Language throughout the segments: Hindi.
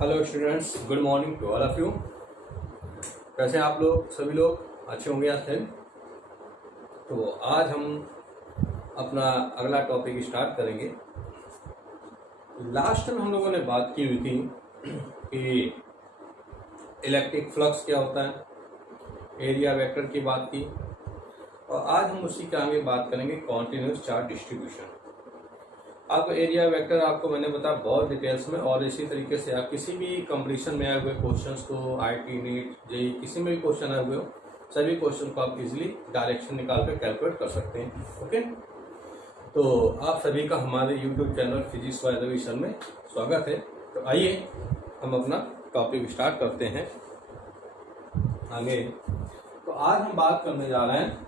Hello students, good morning to all of you. कैसे हैं आप लोग? सभी लोग अच्छे होंगे आज दिन। तो आज हम अपना अगला टॉपिक स्टार्ट करेंगे। लास्ट टाइम हम लोगों ने बात की हुई थी कि इलेक्ट्रिक फ्लक्स क्या होता है, एरिया वेक्टर की बात की, और आज हम उसी के आगे बात करेंगे कॉन्टिन्यूस चार्ज डिस्ट्रीब्यूशन। आपको एरिया वेक्टर आपको मैंने बताया बहुत डिटेल्स में, और इसी तरीके से आप किसी भी कंपटीशन में आए हुए क्वेश्चंस को, आईटी, नीट, जेई, किसी में भी क्वेश्चन आए हुए हो, सभी क्वेश्चन को आप इजीली डायरेक्शन निकाल कर कैलकुलेट कर सकते हैं। ओके, तो आप सभी का हमारे YouTube channel physics bye revision में स्वागत है। तो आइए हम अपना टॉपिक स्टार्ट करते हैं आगे। तो आज हम बात करने जा रहे हैं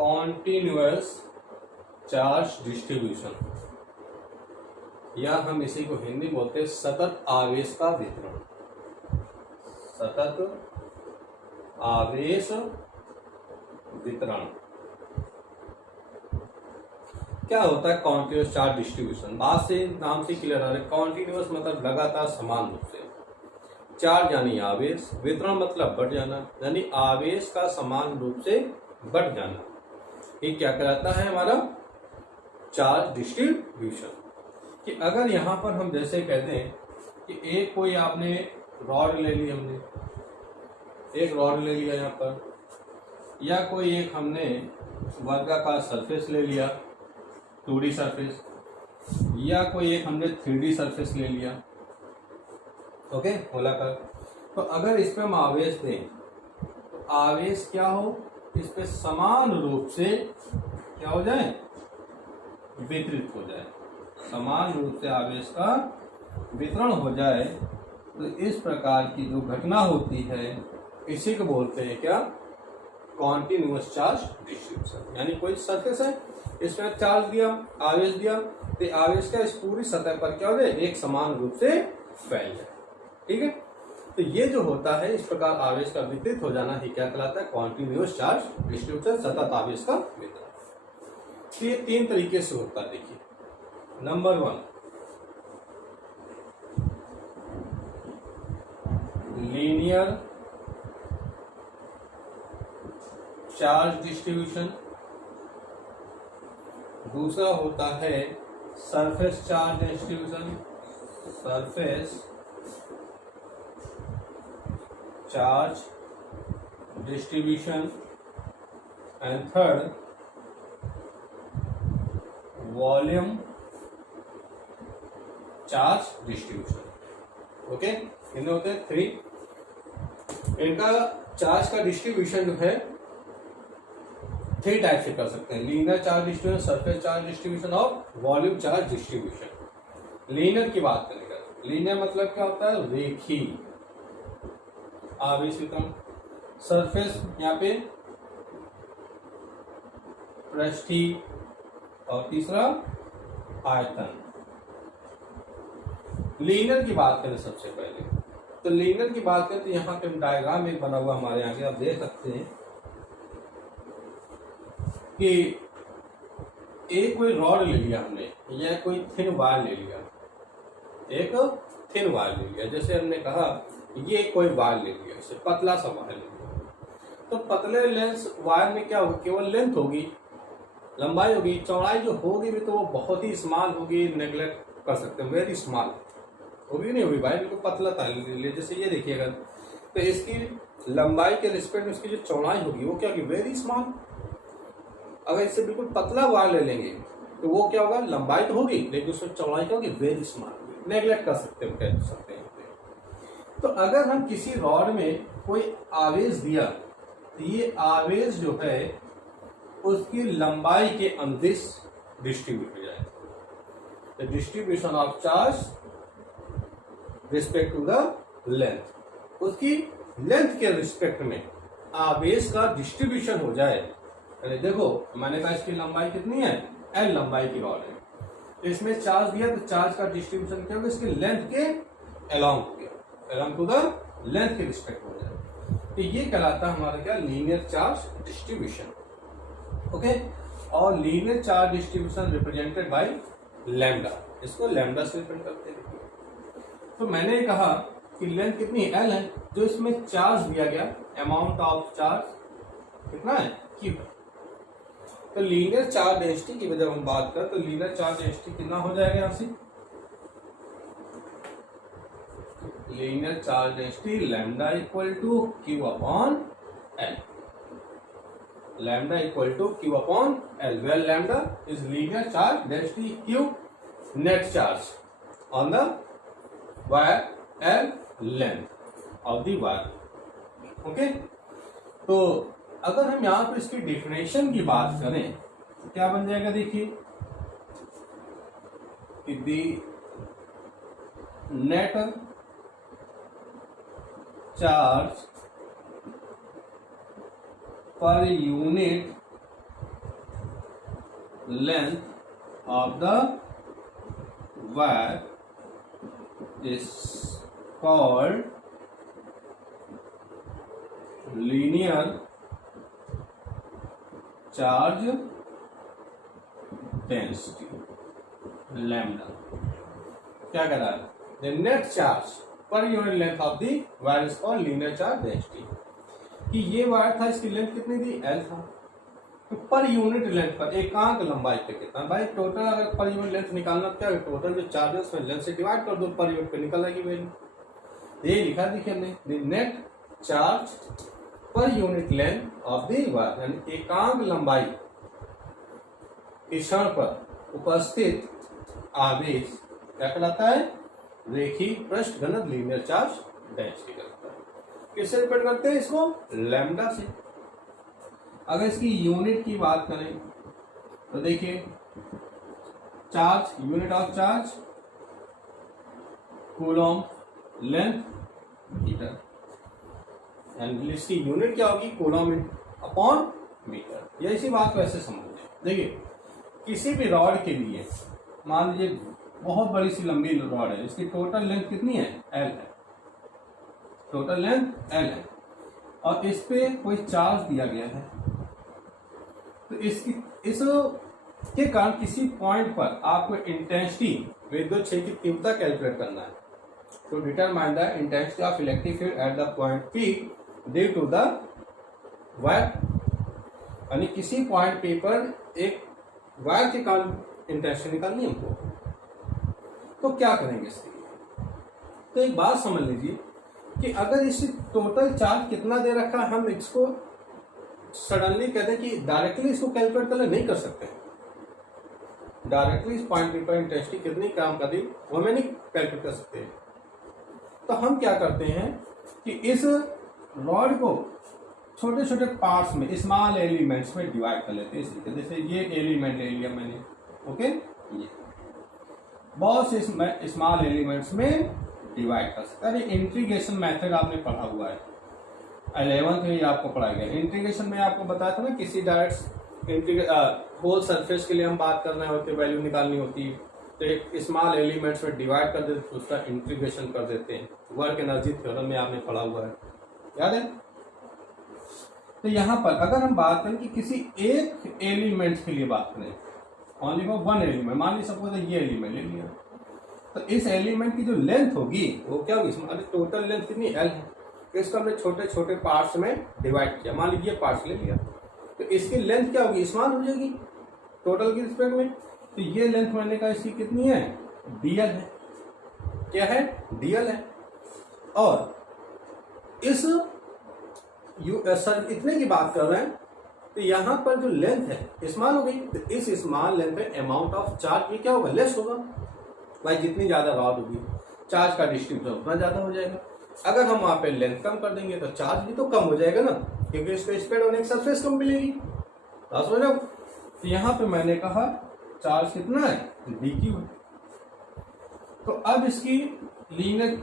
कॉन्टिन्यूअस चार्ज डिस्ट्रीब्यूशन, या हम इसी को हिंदी बोलते हैं सतत आवेश का वितरण। सतत आवेश वितरण क्या होता है? कॉन्टिन्यूअस चार्ज डिस्ट्रीब्यूशन, बात से नाम से क्लियर आ रहा है। कॉन्टिन्यूअस मतलब लगातार समान रूप से, चार्ज यानी आवेश, वितरण मतलब बढ़ जाना, यानी आवेश का समान रूप से बढ़ जाना। ये क्या कहलाता है? हमारा चार्ज डिस्ट्रीब्यूशन। कि अगर यहाँ पर हम जैसे कहते हैं कि एक कोई आपने रॉड ले ली, हमने एक रॉड ले लिया यहाँ पर, या कोई एक हमने वर्गाकार सरफेस ले लिया 2D सरफेस, या कोई एक हमने 3D सरफेस ले लिया, ओके, गोलाकार। तो अगर इस पे हम आवेश दें तो आवेश क्या हो, इस पे समान रूप से क्या हो जाए? वितरित हो जाए, समान रूप से आवेश का वितरण हो जाए। तो इस प्रकार की जो घटना होती है इसी को बोलते हैं क्या? Continuous charge distribution. यानी कोई सरफेस है, इसमें चार्ज दिया, आवेश दिया, तो आवेश का इस पूरी सतह पर क्या हो जाए? एक समान रूप से फैल जाए। ठीक है, तो ये जो होता है इस प्रकार आवेश का वितरित हो जाना ही क्या कहलाता है? कॉन्टिन्यूअस चार्ज डिस्ट्रीब्यूशन, सतत आवेश का वितरण। तो ये तीन तरीके से होता है। देखिए, नंबर 1 लीनियर चार्ज डिस्ट्रीब्यूशन, दूसरा होता है surface charge distribution, surface charge distribution, and third volume charge distribution. Okay, इनमें होते हैं 3। इनका चार्ज का डिस्ट्रीब्यूशन जो है 3 टाइप से कर सकते हैं: linear charge distribution, surface charge distribution और वॉल्यूम चार्ज डिस्ट्रीब्यूशन। लीनियर की बात करेंगे, लीनियर मतलब क्या होता है? रेखीय आवेश वितरण। सरफेस यहाँ पे पृष्ठीय, और तीसरा आयतन। लीनियर की बात करें सबसे पहले, तो लीनियर की बात करें तो यहाँ पे डायग्राम एक बना हुआ हमारे आगे, आप देख सकते हैं कि एक कोई रॉड ले लिया हमने, या कोई थिन वायर ले लिया, एक थिन वायर ले लिया। जैसे हमने कहा ये कोई वायर ले लिया, इसे पतला सा वायर ले लिया, तो पतले लेंस वायर में क्या होगी? केवल लेंथ होगी, लंबाई होगी, चौड़ाई जो होगी भी तो वो बहुत ही स्मॉल होगी, नेग्लेक्ट कर सकते हैं, वेरी स्मॉल होगी, नहीं होगी भाई, बिल्कुल पतला था। जैसे ये देखिएगा, तो इसकी लंबाई के रिस्पेक्ट में इसकी जो चौड़ाई होगी वो क्या होगी? Very small. अगर इससे बिल्कुल पतला वायर ले लेंगे तो वो क्या होगा? लंबाई तो होगी लेकिन उसमें चौड़ाई क्या होगी? वेरी स्मॉल, नेग्लेक्ट कर सकते हैं, कह सकते हैं। तो अगर हम किसी रॉड में कोई आवेश दिया तो ये आवेश जो है उसकी लंबाई के अनुदिश डिस्ट्रीब्यूट हो जाए। The distribution of charge respect to the length, उसकी लेंथ के रिस्पेक्ट में आवेश का डिस्ट्रीब्यूशन हो जाए, यानी देखो मैंने कहा इसकी लंबाई कितनी है, L लंबाई की रॉड है, तो इसमें चार्ज दिया तो चार्ज का डिस्ट्रीब्यूशन क्या होगा, इसके लेंथ के अलोंग हो गया, अलोंग टू द लेंथ के रिस्पेक्ट हो जाए, तो ये कहलाता है हमारा क्या, लीनियर चार्ज डिस्ट्रीब्यूशन। ओके, और linear charge distribution represented by lambda, इसको लैम्डा से रिप्रेजेंट करते हैं। तो मैंने कहा कि लेंथ कितनी है, L है, जो इसमें चार्ज दिया गया, अमाउंट ऑफ चार्ज कितना है, Q। तो लीनियर चार्ज डेंसिटी की वजह हम बात करें तो लीनियर चार्ज डेंसिटी कितना हो जाएगा यहां से, linear charge density lambda equal to Q upon L, lambda equal to Q upon L, where lambda is linear charge density, Q net charge on the wire, L length of the wire। Okay, तो अगर हम यहां पर इसकी डेफिनेशन की बात करें तो क्या बन जाएगा, देखिए कि the net charge per unit length of the wire is called linear charge density, lambda। क्या कह रहा है, the net charge per unit length of the wire is called linear charge density। कि ये वायर था, इसकी लेंथ कितनी थी, L था, तो पर यूनिट लेंथ पर एकांक लंबाई पे कितना, भाई टोटल अगर पर यूनिट लेंथ निकालना क्या है, टोटल जो चार्जेस में लेंथ से डिवाइड कर दो, पर यूनिट पे निकल आएगी वैल्यू। ये लिखा देखिए हमने, the net charge per unit length of the wire, यानी एकांक लंबाई के क्षण पर उपस्थित आवेश क्या कहलाता है, रेखीय पृष्ठ घनत्व, लीनियर चार्ज डेंसिटी करता है। किससे रिप्रेजेंट करते हैं इसको, लैम्डा से। अगर इसकी यूनिट की बात करें तो देखिए charge, unit of charge coulomb, length metre, and इसकी यूनिट क्या होगी, कूलॉम अपॉन मीटर। ये इसी बात को ऐसे समझते हैं। देखिए किसी भी रॉड के लिए मान लीजिए बहुत बड़ी सी लंबी रॉड है, इसकी टोटल लेंथ कितनी है, L है, टोटल लेंथ L है, और इस पे कोई चार्ज दिया गया है, तो इस के कारण किसी पॉइंट पर आपको इंटेंसिटी, विद्युत क्षेत्र की तीव्रता कैलकुलेट करना है। तो determine the intensity of electric field at the point P due to the wire, यानी किसी पॉइंट P पर एक वायर के कारण इंटेंसिटी निकालनी है हमको। तो क्या करेंगे इसके लिए, तो एक बात समझ लीजिए कि अगर इस टोटल चार्ज कितना दे रखा है, हम इसको सडनली कहते हैं कि डायरेक्टली इसको कैलकुलेट कर नहीं कर सकते, डायरेक्टली इस पॉइंट पर इंटेंसिटी कितनी काम कर दी वो हमें नहीं कैलकुलेट कर सकते। तो हम क्या करते हैं कि इस रॉड को छोटे छोटे पार्ट्स में, स्मॉल एलिमेंट्स में डिवाइड कर लेते हैं। इस तरीके जैसे ये एलिमेंट ले लिया मैंने, ओके, ये बहुत से स्मॉल एलिमेंट्स में डिवाइड कर सकते हैं। इंटीग्रेशन मेथड आपने पढ़ा हुआ है, 11th में आपको पढ़ाया गया। इंटीग्रेशन में आपको बताया था ना, किसी डायरेक्ट होल सरफेस के लिए हम बात करना होती है, वैल्यू निकालनी होती है, तो एक स्मॉल एलिमेंट्स में डिवाइड कर देते, उसका इंटीग्रेशन कर देते हैं। वर्क एनर्जी थ्योरम में आपने पढ़ा हुआ है, याद है। तो यहाँ पर अगर हम बात करें कि किसी एक एलिमेंट के लिए बात करें, ओनली फॉर वन एलिमेंट, मान लीजिए सपोज ये एलिमेंट ले लिया, तो इस एलिमेंट की जो लेंथ होगी वो क्या होगी, टोटल लेंथ कितनी, L है, तो इसको हमने छोटे छोटे पार्ट्स में डिवाइड किया। मान लीजिए पार्ट्स ले लिया, तो इसकी लेंथ क्या होगी, स्मॉल हो जाएगी टोटल की रिस्पेक्ट में। तो ये लेंथ मैंने कहा इसकी कितनी है, DL है, क्या है, DL है। और इस सर इतने की बात कर रहे हैं, तो यहाँ पर जो लेंथ है स्मॉल हो गई, तो इस स्मॉल लेंथ पे अमाउंट ऑफ चार्ज ये क्या होगा, लेस होगा। भाई जितनी ज्यादा रॉड होगी चार्ज का डिस्ट्रीब्यूशन उतना ज्यादा हो जाएगा। अगर हम वहां पे लेंथ कम कर देंगे तो चार्ज भी तो कम हो जाएगा ना, क्योंकि इसको स्प्रेड होने की सरफेस कम मिलेगी। समझ रहे हो। तो यहाँ पे मैंने कहा चार्ज कितना है, dq है। तो अब इसकी लीनियर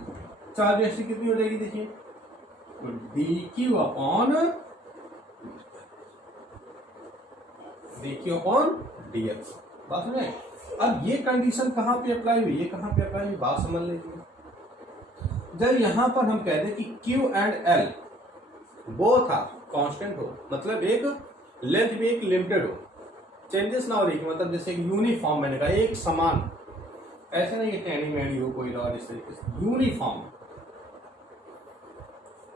चार्ज डेंसिटी कितनी हो जाएगी, देखिए, तो dq upon, D Q upon D x. बात समझ में? अब ये कंडीशन कहाँ पे अप्लाई हुई, ये कहाँ पे अप्लाई हुई, बात समझ लीजिए। जब यहां पर हम कहते हैं कि Q and L both are constant हो, मतलब एक लेंथ भी एक लिमिटेड हो, चेंजेस ना हो रही, मतलब जैसे यूनिफॉर्म मैंने कहा एक समान, ऐसे नहीं कि टेढ़ी मेढ़ी हो कोई और, इस तरीके से यूनिफॉर्म,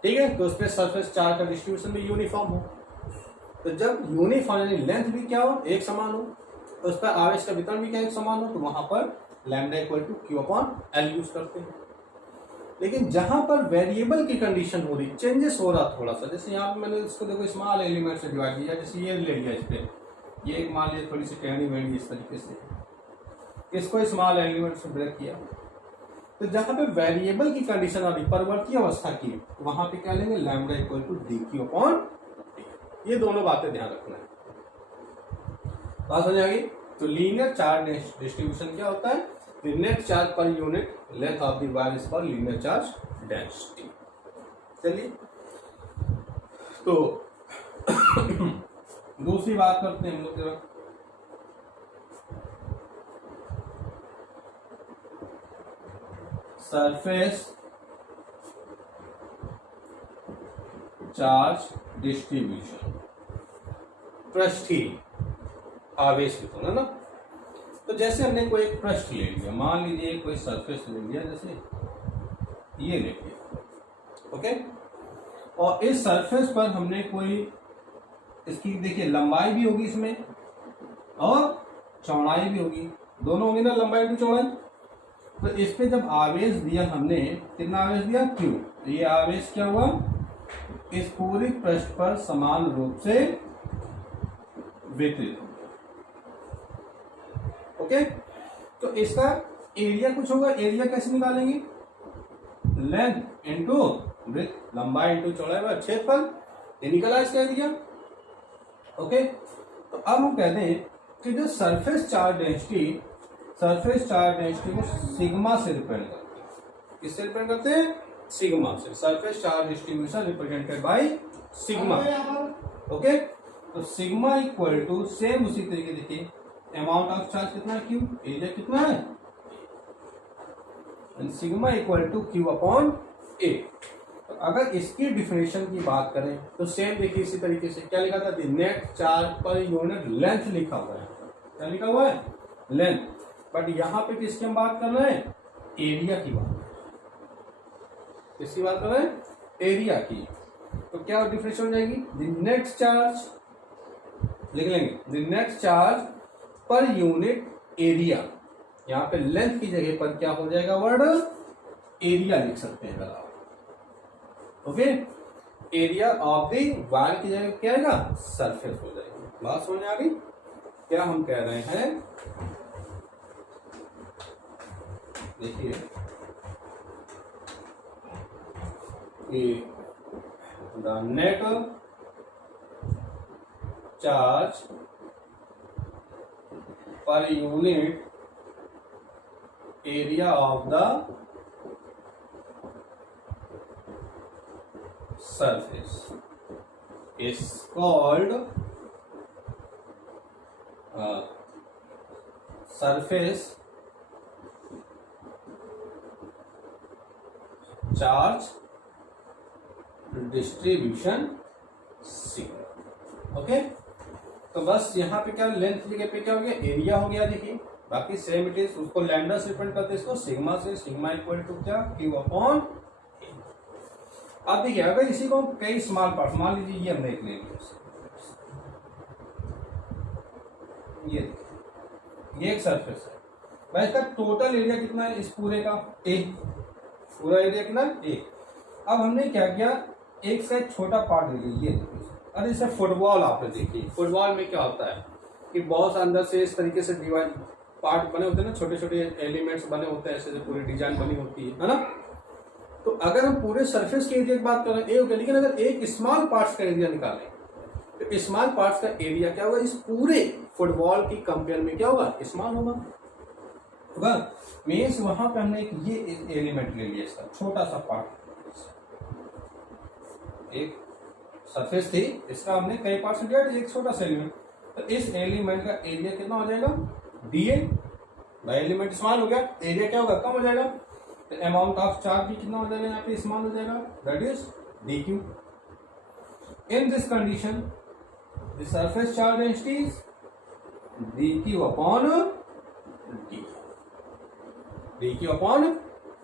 ठीक है। तो उस पर सरफेस चार्ज का डिस्ट्रीब्यूशन भी यूनिफॉर्म हो। तो जब यूनिफॉर्म यानी लेंथ भी क्या हो, एक समान हो, तो उस पर आवेश का वितरण भी क्या एक समान हो, तो वहां पर lambda equal to Q upon L use करते हैं। लेकिन जहां पर वेरिएबल की कंडीशन हो रही, चेंजेस हो रहा थोड़ा सा, जैसे यहाँ पे मैंने इसको देखो स्मॉल एलिमेंट से डिवाइड किया, जैसे ये ले लिया इस पे, ये एक मान लिया थोड़ी सी टेढ़ी मेढ़ी इस तरीके से, इसको स्मॉल एलिमेंट से ब्रेक किया। तो जहां पे वेरिएबल की कंडीशन आ रही, परिवर्ती अवस्था की, वहां पे क्या लेंगे, lambda equal to D Q upon D. ये दोनों बातें ध्यान रखना है, बात समझ आ गई। तो लीनियर चार्ज डिस्ट्रीब्यूशन क्या होता है, net charge per unit length of the wire is पर लीनियर चार्ज डेंसिटी। चलिए तो दूसरी बात करते हैं हम लोग जरा, सरफेस चार्ज डिस्ट्रीब्यूशन, पृष्ठीय आवेश वितरण है ना। तो जैसे हमने कोई एक पृष्ठ ले लिया, मान लीजिए कोई सरफेस ले लिया, जैसे ये ले लिया, ओके, और इस सरफेस पर हमने कोई, इसकी देखिए लंबाई भी होगी इसमें और चौड़ाई भी होगी, दोनों होगी ना, लंबाई भी चौड़ाई। तो इस पे जब आवेश दिया हमने, कितना आवेश दिया, क्यू, तो ये आवेश क्या हुआ, इस पूरी पृष्ठ पर समान रूप से वितरित हो, ओके। तो इसका एरिया कुछ होगा, एरिया कैसे निकालेंगे, लेंथ इंटू ब्रेथ, लंबाई इंटू चौड़ाई व क्षेत्रफल, ये निकला इसका एरिया, ओके। तो अब हम कहते हैं कि जो सरफेस चार्ज डेंसिटी को सिग्मा से रिप्रेजेंट करते हैं, किससे रिप्रेजेंट करते हैं, सिग्मा से। Surface charge distribution represented by sigma, okay. तो सिग्मा इक्वल टू सेम उसी तरीके देखिए, अमाउंट ऑफ चार्ज कितना है, क्यू, एरिया कितना है, sigma equal to Q upon A. अगर इसकी डिफिनेशन की बात करें तो सेम देखिए इसी तरीके से, क्या लिखा था, net charge per unit length लिखा हुआ है, क्या लिखा हुआ है, लेंथ। बट यहां पे किसकी हम बात कर रहे हैं, एरिया की बात, किसकी बात कर रहे हैं, एरिया की। तो क्या डिफिनेशन हो जाएगी, द नेट चार्ज, लिख लेंगे the net charge per unit area, यहाँ पे लेंथ की जगह पर क्या हो जाएगा, वर्ड एरिया लिख सकते हैं अगर आप, okay. Area of the wire की जगह क्या आएगा, सरफेस हो जाएगी। बात समझ आ गई, क्या हम कह रहे हैं, देखिए the net charge per unit area of the surface is called surface charge distribution sigma, okay. तो बस यहाँ पे क्या, लेंथ की जगह पे क्या हो गया, एरिया हो गया, देखिए बाकी सेम इट इज, उसको लैम्डा से रिप्रेजेंट करते हैं, इसको सिग्मा से, सिग्मा इक्वल टू क्या, क्यू अपॉन। अब देखिए अगर इसी को कई स्मॉल पार्ट, मान लीजिए ये हमने एक ले लिया, ये एक सरफेस है, भाई इसका टोटल एरिया कितना है, इस पूरे का ए, पूरा एरिया कितना ए। अब हमने क्या किया, एक से छोटा पार्ट ले लिया, ये अरे इसे फुटबॉल आपने देखी, फुटबॉल में क्या होता है कि बहुत अंदर से इस तरीके से डिवाइड पार्ट बने होते हैं ना, छोटे छोटे एलिमेंट्स बने होते हैं, ऐसे पूरी डिजाइन बनी होती है ना। तो अगर हम पूरे सरफेस के एरिया की बात करें ए होगा, लेकिन अगर एक स्मॉल पार्ट्स का एरिया निकालें तो स्मॉल पार्ट्स का एरिया क्या होगा, इस पूरे फुटबॉल की कंपेयर में क्या होगा, स्मॉल होगा। मीन्स वहां पे हमने एक ये एलिमेंट ले लिया, इसका छोटा सा पार्ट, एक सरफेस थी, इसका हमने कई पार्ट्स लिया, एक छोटा सा एलिमेंट, तो इस एलिमेंट का एरिया कितना हो जाएगा, डीए बाई एलिमेंट स्मॉल हो गया, एरिया क्या होगा, कम हो जाएगा। तो अमाउंट ऑफ चार्ज भी कितना हो जाएगा, यहाँ पे स्मॉल हो जाएगा, that is D Q. In this condition the surface charge density is D Q upon D, D Q upon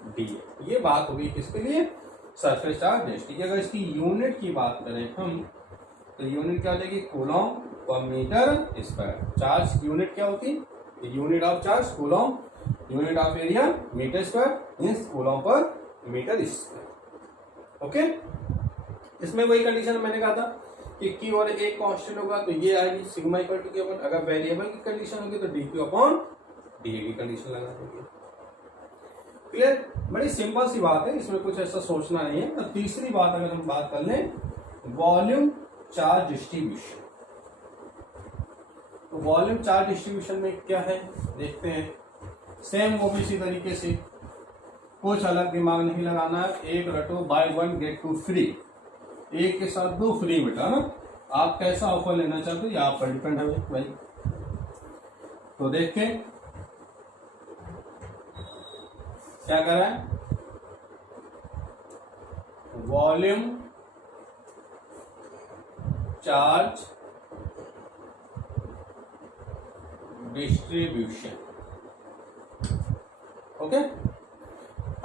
D. ये बात होगी किसके लिए, सरफेस चार्ज डेंसिटी। अगर इसकी यूनिट की बात करें हम, तो यूनिट क्या हो जाएगी, Coulomb per metre square. Charge unit क्या होती है, unit of charge coulomb, unit of area metre square, means coulomb per metre square. Okay, इसमें वही कंडीशन मैंने कहा था कि क्यू और एक कांस्टेंट होगा तो ये आएगी sigma equal to Q upon, अगर वेरिएबल की कंडीशन होगी तो D Q upon D A की कंडीशन लगा देंगे। क्लियर, बड़ी सिंपल सी बात है, इसमें कुछ ऐसा सोचना नहीं है। तो तीसरी बात अगर हम बात कर लें, वॉल्यूम चार्ज डिस्ट्रीब्यूशन। तो वॉल्यूम चार्ज डिस्ट्रीब्यूशन में क्या है देखते हैं। सेम वो भी इसी तरीके से, कुछ अलग दिमाग नहीं लगाना है। एक रटो, buy one get two free, एक के साथ दो फ्री बेटा ना। आप कैसा ऑफर लेना चाहते हो ये आप पर डिपेंड है भाई। तो देखें क्या कर रहा है, वॉल्यूम चार्ज डिस्ट्रीब्यूशन। ओके,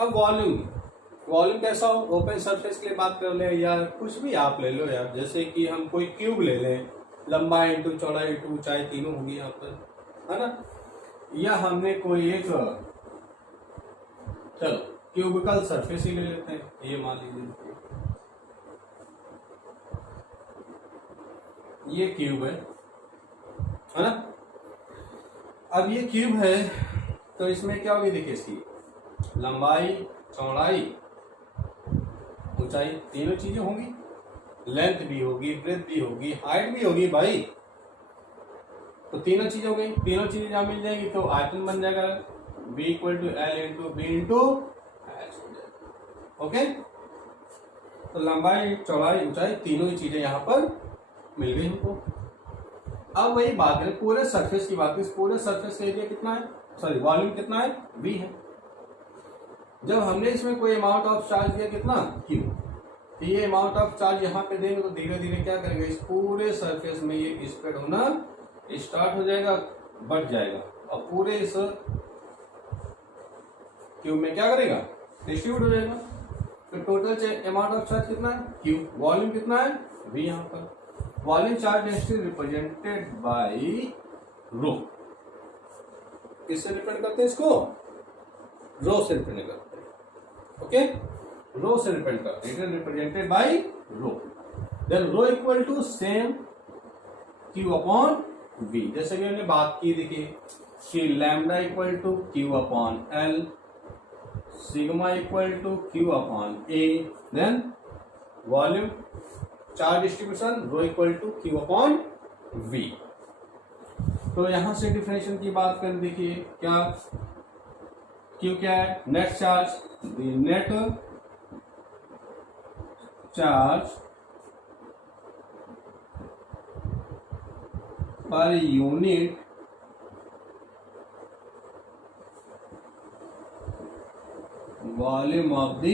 अब वॉल्यूम कैसा हो, ओपन सरफेस के लिए बात कर ले या कुछ भी आप ले लो यार, जैसे कि हम कोई क्यूब ले लें, लंबाई इंटू चौड़ाई इंटू ऊंचाई तीनों होगी यहाँ पर, है ना। या हमने कोई एक, चलो क्यूबिकल सरफेस ही ले लेते हैं, ये मान लीजिए ये क्यूब है ना। अब ये क्यूब है तो इसमें क्या होगी, देखिए इसकी लंबाई चौड़ाई ऊंचाई तीनों चीजें होंगी, लेंथ भी होगी, ब्रेथ भी होगी, हाइट भी होगी भाई। तो तीनों चीजें हो गई, तीनों चीजें जहां मिल जाएंगी तो आयतन बन जाएगा B equal to L into B into H. Okay, तो लंबाई चौड़ाई ऊंचाई तीनों ही चीजें यहाँ पर मिल गई हमको। अब वही बात करें पूरे सरफेस की बात करें, पूरे सरफेस का एरिया कितना है, सॉरी वॉल्यूम कितना है, V है। जब हमने इसमें कोई अमाउंट ऑफ चार्ज दिया कितना, Q, तो ये अमाउंट ऑफ चार्ज यहाँ पे देंगे तो धीरे धीरे क्या करेंगे, इस पूरे सरफेस में ये स्प्रेड होना स्टार्ट हो जाएगा, बढ़ जाएगा, और पूरे इस क्यूब में क्या करेगा, डिस्ट्रीब्यूट हो जाएगा। तो टोटल अमाउंट ऑफ चार्ज कितना है, Q, वॉल्यूम कितना है, V। यहाँ पर volume charge density represented by rho, किससे रिप्रेजेंट करते हैं इसको, रो से रिप्रेजेंट करते हैं। ओके, रो से रिप्रेजेंट करते हैं, it is represented by rho. Then rho equal to same Q upon V। जैसे कि हमने बात की, देखिए कि lambda equal to Q upon L, sigma equal to Q upon A, then volume charge distribution rho equal to Q upon V। तो यहां से डिफरेंशियल की बात करें, देखिए क्या Q क्या है, net charge, the net charge per unit volume of the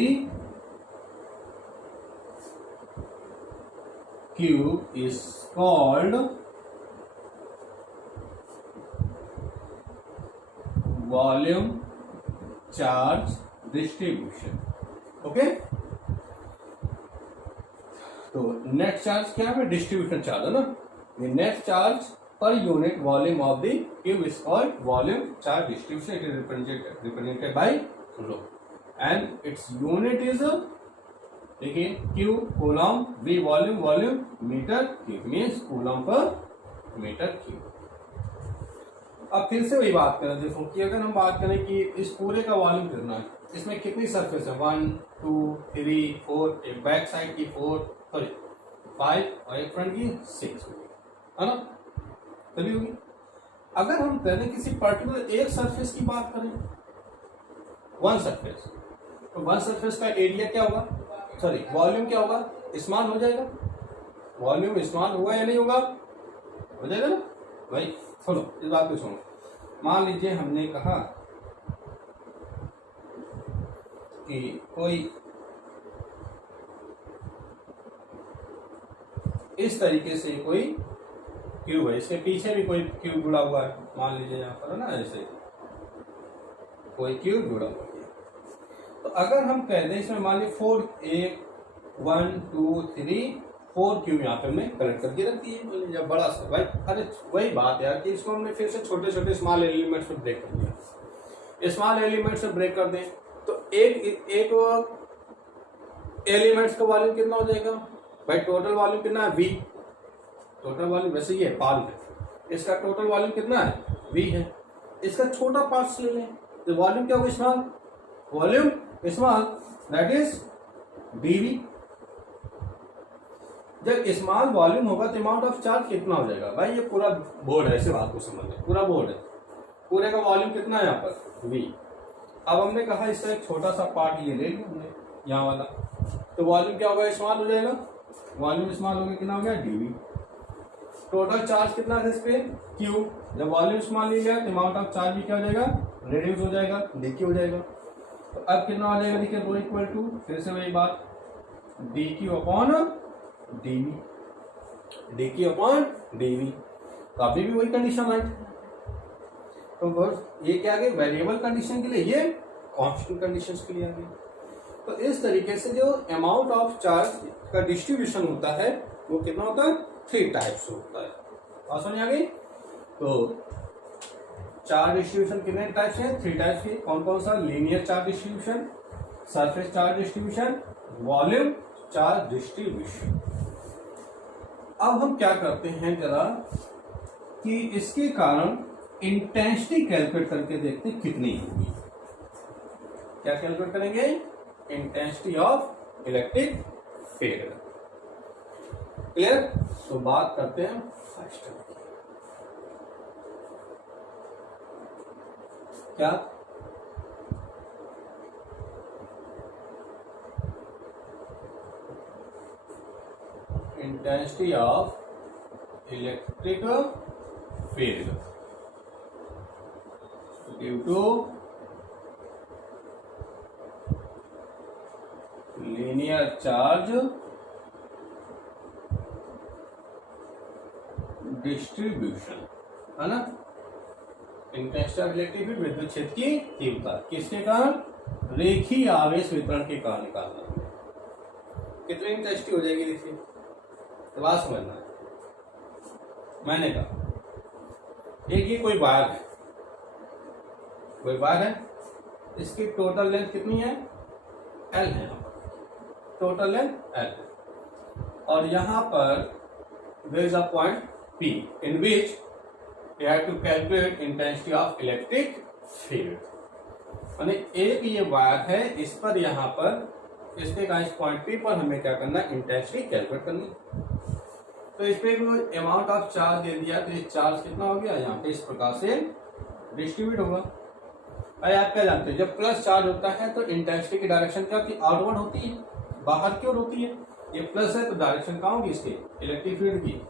cube is called volume charge distribution. Okay, तो नेट चार्ज क्या है, डिस्ट्रीब्यूशन चार्ज है ना। Net charge per unit volume of the cube is called volume charge distribution. It is represented by rho and its unit is, देखिए Q coulomb, V volume, volume metre cube, means coulomb per metre cube. अब फिर से वही बात करें, देखो कि अगर हम बात करें कि इस पूरे का वॉल्यूम कितना है, इसमें कितनी सरफेस है, 1 2 3 4, एक बैक साइड की 5 और एक फ्रंट की 6 है ना, तभी होगी। अगर हम करें किसी पर्टिकुलर एक सरफेस की बात करें, वन सरफेस, तो वन सरफेस का एरिया क्या होगा, सॉरी वॉल्यूम क्या होगा, स्मॉल हो जाएगा। वॉल्यूम स्मॉल होगा या नहीं होगा, हो जाएगा ना। भाई सुनो इस बात को सुनो, मान लीजिए हमने कहा कि कोई इस तरीके से कोई क्यूब है, इसके पीछे भी कोई क्यूब जुड़ा हुआ है, मान लीजिए यहाँ पर है ना, ऐसे कोई क्यूब जुड़ा हुआ है। तो अगर हम कह दें इसमें मान लीजिए 1 2 3 4 क्यूब यहाँ पे हमने कलेक्ट करके रख दिए, जब बड़ा सा भाई, अरे वही बात यार कि इसको हमने फिर से छोटे छोटे स्मॉल एलिमेंट्स में ब्रेक कर दिया। स्मॉल एलिमेंट्स में ब्रेक कर दें तो एक एलिमेंट्स का वॉल्यूम कितना हो जाएगा भाई, टोटल वॉल्यूम कितना है V, टोटल वॉल्यूम वैसे ही है पाल में, इसका टोटल वॉल्यूम कितना है V है, इसका छोटा पार्ट ले लें तो वॉल्यूम क्या होगा, small volume small, that is dV। जब स्मॉल वॉल्यूम होगा तो अमाउंट ऑफ चार्ज कितना हो जाएगा भाई, ये पूरा बोर्ड है, ऐसे बात को समझ, पूरा बोर्ड है, पूरे का वॉल्यूम कितना है यहाँ पर V। अब हमने कहा इसका एक छोटा सा पार्ट ये ले लिया हमने यहाँ वाला, तो वॉल्यूम क्या होगा, स्मॉल हो जाएगा, वॉल्यूम स्मॉल हो गया, कितना हो गया dV। टोटल चार्ज कितना है इस पे Q, जब वॉल्यूम स्मॉल ले लिया तो अमाउंट ऑफ चार्ज भी क्या हो जाएगा, रिड्यूस हो जाएगा, dq हो जाएगा। तो अब कितना हो जाएगा, देखिए रो इक्वल टू फिर से वही बात dq upon dv, dq upon dv, तो अभी भी वही कंडीशन है। तो बस ये क्या आ गया, वेरिएबल कंडीशन के लिए, ये कांस्टेंट कंडीशंस के लिए आ गया। तो इस तरीके से जो अमाउंट ऑफ चार्ज का डिस्ट्रीब्यूशन होता है वो कितना होता है, 3 टाइप्स होता है। बात समझ आ गई। तो चार्ज डिस्ट्रीब्यूशन कितने टाइप्स हैं, 3 टाइप्स के, कौन कौन सा, linear charge distribution, surface charge distribution, volume charge distribution. अब हम क्या करते हैं जरा कि इसके कारण इंटेंसिटी कैलकुलेट करके देखते हैं कितनी होगी। क्या कैलकुलेट करेंगे, intensity of electric field. Clear. तो बात करते हैं फर्स्ट क्या, intensity of electric field due to linear charge distribution, है ना। इंटेंसिटी ऑफ इलेक्ट्रिक फील्ड विद्युत क्षेत्र की तीव्रता किसके कारण, रेखीय आवेश वितरण के कारण निकालना। कितनी इंटेंसिटी हो जाएगी, देखिए तो बात समझना है। मैंने कहा एक ये कोई वायर है, कोई वायर है, इसकी टोटल लेंथ कितनी है, L है, टोटल लेंथ L है, और यहां पर there is a point P in which we have to calculate intensity of electric field। यानी एक ये वायर है, इस पर यहाँ पर इसके का इस पॉइंट P पर हमें क्या करना है, इंटेंसिटी कैलकुलेट करनी। तो इस पे अमाउंट ऑफ चार्ज दे दिया, तो ये चार्ज कितना हो गया, यहाँ पे इस प्रकार से डिस्ट्रीब्यूट होगा। भाई आप क्या जानते हैं, जब प्लस चार्ज होता है तो इंटेंसिटी की डायरेक्शन क्या होती है, आउटवर्ड होती है, बाहर क्यों होती है, ये प्लस है तो डायरेक्शन कहाँ होगी इसकी, इलेक्ट्रिक फील्ड की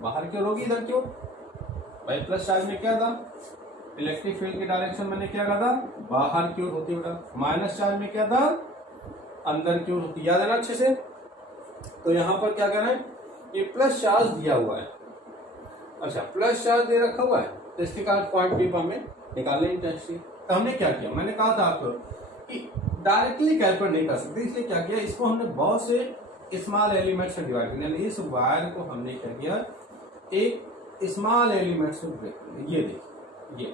बाहर क्यों होगी, इधर क्यों भाई, प्लस चार्ज में क्या था, इलेक्ट्रिक फील्ड की डायरेक्शन मैंने क्या कहा था, बाहर क्यों होती है बेटा, माइनस चार्ज में क्या था, अंदर क्यों होती, याद है ना अच्छे से। तो यहाँ पर क्या करना है, ये प्लस चार्ज दिया हुआ है, अच्छा प्लस चार्ज दे रखा हुआ है, तो इसके कारण पॉइंट P पर हमें निकालने इंटेंसिटी। तो हमने क्या किया, मैंने कहा था आपको कि डायरेक्टली कैलकुलेट नहीं कर सकते, इसलिए क्या किया, इसको हमने बहुत से स्मॉल एलिमेंट्स में डिवाइड किया। इस वायर को हमने क्या किया, एक स्मॉल एलिमेंट्स में ब्रेक कर दिया, ये देखिए ये,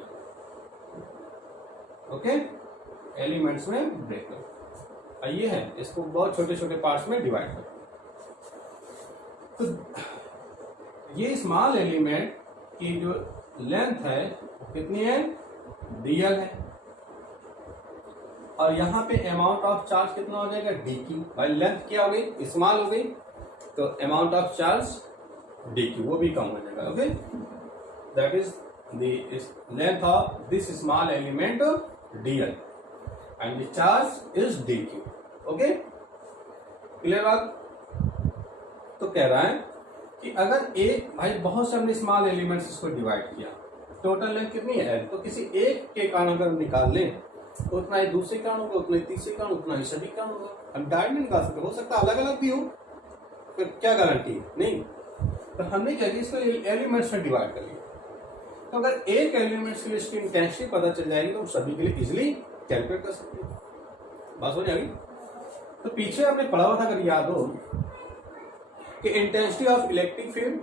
ओके, एलिमेंट्स में ब्रेक कर, ये है, इसको बहुत छोटे छोटे पार्ट्स में डिवाइड कर। तो ये स्मॉल एलिमेंट की जो लेंथ है कितनी है, dl है, और यहाँ पे अमाउंट ऑफ चार्ज कितना हो जाएगा, dq। भाई लेंथ क्या हो गई, स्मॉल हो गई, तो अमाउंट ऑफ चार्ज dq वो भी कम हो जाएगा, okay, that is the length of this small element dl and the charge is dq, okay, clear बात। तो कह रहा है कि अगर एक भाई बहुत से हमने स्मॉल एलिमेंट्स इसको डिवाइड किया, टोटल लेंथ कितनी है l, तो किसी एक के कारण अगर निकाल लें तो उतना ही दूसरे कारण होगा, उतना ही तीसरे कारण, उतना ही सभी कारण होगा। हम डायरेक्ट नहीं निकाल सकते, हो सकता है अलग अलग भी हो, फिर क्या गारंटी है, नहीं। तो हमने क्या किया, इसको एलिमेंट्स में डिवाइड कर लिया। तो अगर एक एलिमेंट्स के लिए इसकी इंटेंसिटी पता चल जाएगी तो हम सभी के लिए इजिली कैलकुलेट कर सकते हैं। बात हो जाएगी। तो पीछे आपने पढ़ा हुआ था, अगर याद हो, कि intensity of electric field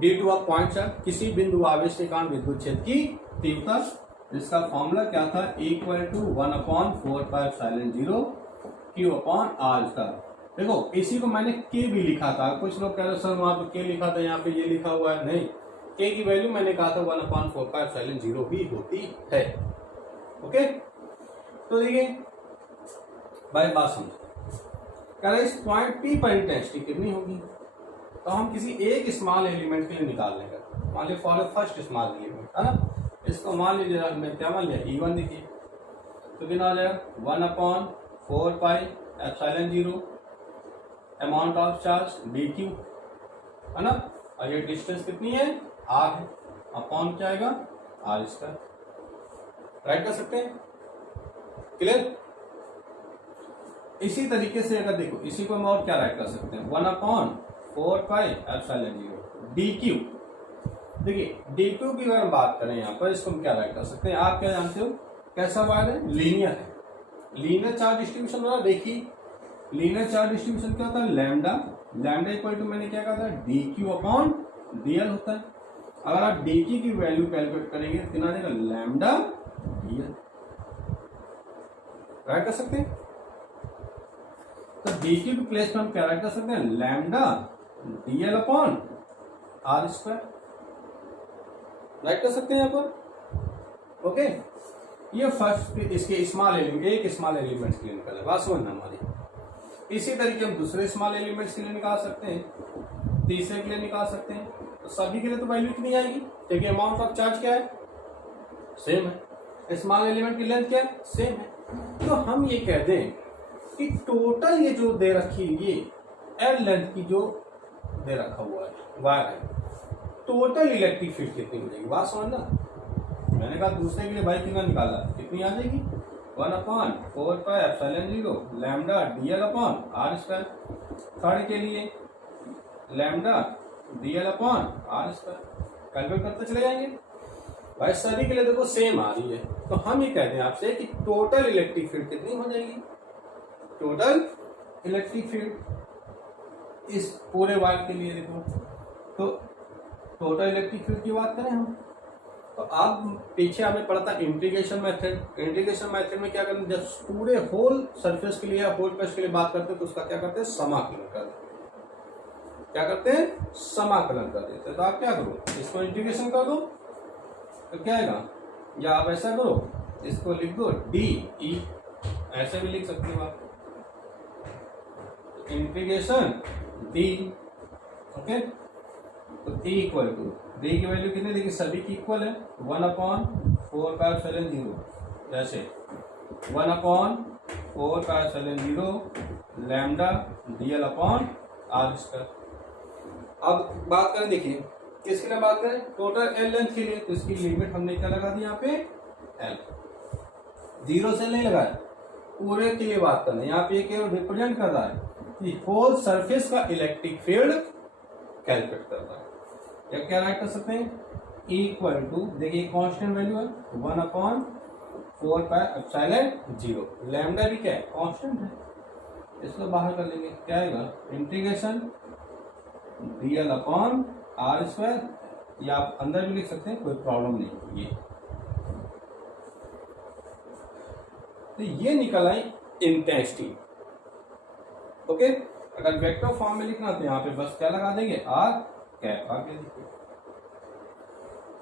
D two of point charge, किसी बिंदु आवेश के कारण विद्युत क्षेत्र की तीव्रता, जिसका फॉर्मूला क्या था, equal to 1/4πε0 Q upon R square. देखो इसी को मैंने के भी लिखा था, कुछ लोग कह रहे सर वहां पे के लिखा था, यहाँ पे ये लिखा हुआ है, नहीं, के की वैल्यू मैंने कहा था 1/4πε0 भी होती है। ओके, तो देखिए भाई बात समझो, कह रहे इस पॉइंट पी पर इंटेंसिटी कितनी होगी, तो हम किसी एक स्मॉल एलिमेंट के लिए निकाल लेंगे। मान लीजिए for the first small element है ना, इसको मान लीजिए मैं क्या मान लिया, E1 देखिए, तो कितना हो जाएगा 1/4πε0 अमाउंट ऑफ चार्ज dq है ना, और ये डिस्टेंस कितनी है, r है, अपॉन क्या आएगा, r स्क्वायर। राइट कर सकते हैं, क्लियर। इसी तरीके से अगर देखो, इसी को हम और क्या राइट कर सकते हैं, 1/4πε0 dq। देखिए dq की अगर हम बात करें यहाँ पर, इसको हम क्या राइट कर सकते हैं, आप क्या जानते हो, कैसा वायर है, लीनियर है, लीनियर चार्ज डिस्ट्रीब्यूशन होना। देखिए लीनियर चार्ज डिस्ट्रीब्यूशन क्या होता है, लैम्डा, लैम्डा इक्वल टू मैंने क्या कहा था, dq अपॉन dl होता है। अगर आप dq की वैल्यू कैलकुलेट करेंगे तो कितना आ जाएगा, लैम्डा dl। राइट कर सकते हैं। तो dq की प्लेस में हम क्या राइट कर सकते हैं, lambda dl upon r square. Right कर सकते हैं यहाँ पर। ओके, ये फर्स्ट इसके स्मॉल एलिमेंट, एक स्मॉल एलिमेंट्स के लिए निकाला, बात समझना हमारी। इसी तरीके हम दूसरे स्मॉल एलिमेंट्स के लिए निकाल सकते हैं, तीसरे के लिए निकाल सकते हैं। तो सभी के लिए तो वैल्यू कितनी आएगी, क्योंकि अमाउंट ऑफ चार्ज क्या है, सेम है, स्मॉल एलिमेंट की लेंथ क्या है, सेम है। तो हम ये कह दें कि टोटल ये जो दे रखी है, ये एल लेंथ की जो दे रखा हुआ है वायर है, टोटल इलेक्ट्रिक फील्ड कितनी हो जाएगी, बात समझना। मैंने कहा दूसरे के लिए भाई कितना निकाला, कितनी आ जाएगी, 1/4πε0 lambda dl upon r square. Third के लिए lambda dl upon r square, calculate करते चले जाएंगे। भाई सभी के लिए देखो सेम आ रही है, तो हम ये कहते हैं आपसे कि टोटल इलेक्ट्रिक फील्ड कितनी हो जाएगी, टोटल इलेक्ट्रिक फील्ड इस पूरे वायर के लिए देखो, तो टोटल इलेक्ट्रिक फील्ड की बात करें हम, तो आप पीछे आपने पढ़ा था इंटीग्रेशन मेथड। इंटीग्रेशन मेथड में क्या करते हैं, जब पूरे होल सरफेस के लिए या होल पेज के लिए बात करते हैं तो उसका क्या करते हैं, समाकलन कर देते हैं। क्या करते हैं, समाकलन कर देते हैं। तो आप क्या करो, इसको इंटीग्रेशन कर दो तो क्या आएगा, या आप ऐसा करो, इसको लिख दो डी ई, ऐसे भी लिख सकते हो आप, इंटीग्रेशन डी। ओके, तो e इक्वल टू डी की वैल्यू कितनी, देखिए सभी की इक्वल है, 1/4πε0, जैसे 1/4πε0 lambda dl upon r square. अब बात करें, देखिए किसके लिए बात करें, टोटल एल लेंथ के लिए, तो इसकी लिमिट हमने क्या लगा दी यहाँ पे, एल, 0 से नहीं लगाया, पूरे के लिए बात करना है। यहाँ पे केवल रिप्रेजेंट कर रहा है कि होल सरफेस का इलेक्ट्रिक फील्ड कैलकुलेट कर रहा है। या क्या राइट कर सकते हैं, E इक्वल टू, देखिए कांस्टेंट वैल्यू है 1/4πε0, लैम्डा भी क्या है, कांस्टेंट है, इसको बाहर कर लेंगे, क्या आएगा, integration dl upon r square, या आप अंदर भी लिख सकते हैं, कोई प्रॉब्लम नहीं। ये तो ये निकल आई इंटेंसिटी। ओके, अगर वेक्टर फॉर्म में लिखना तो यहाँ पे बस क्या लगा देंगे, r कैप आगे लिखिए।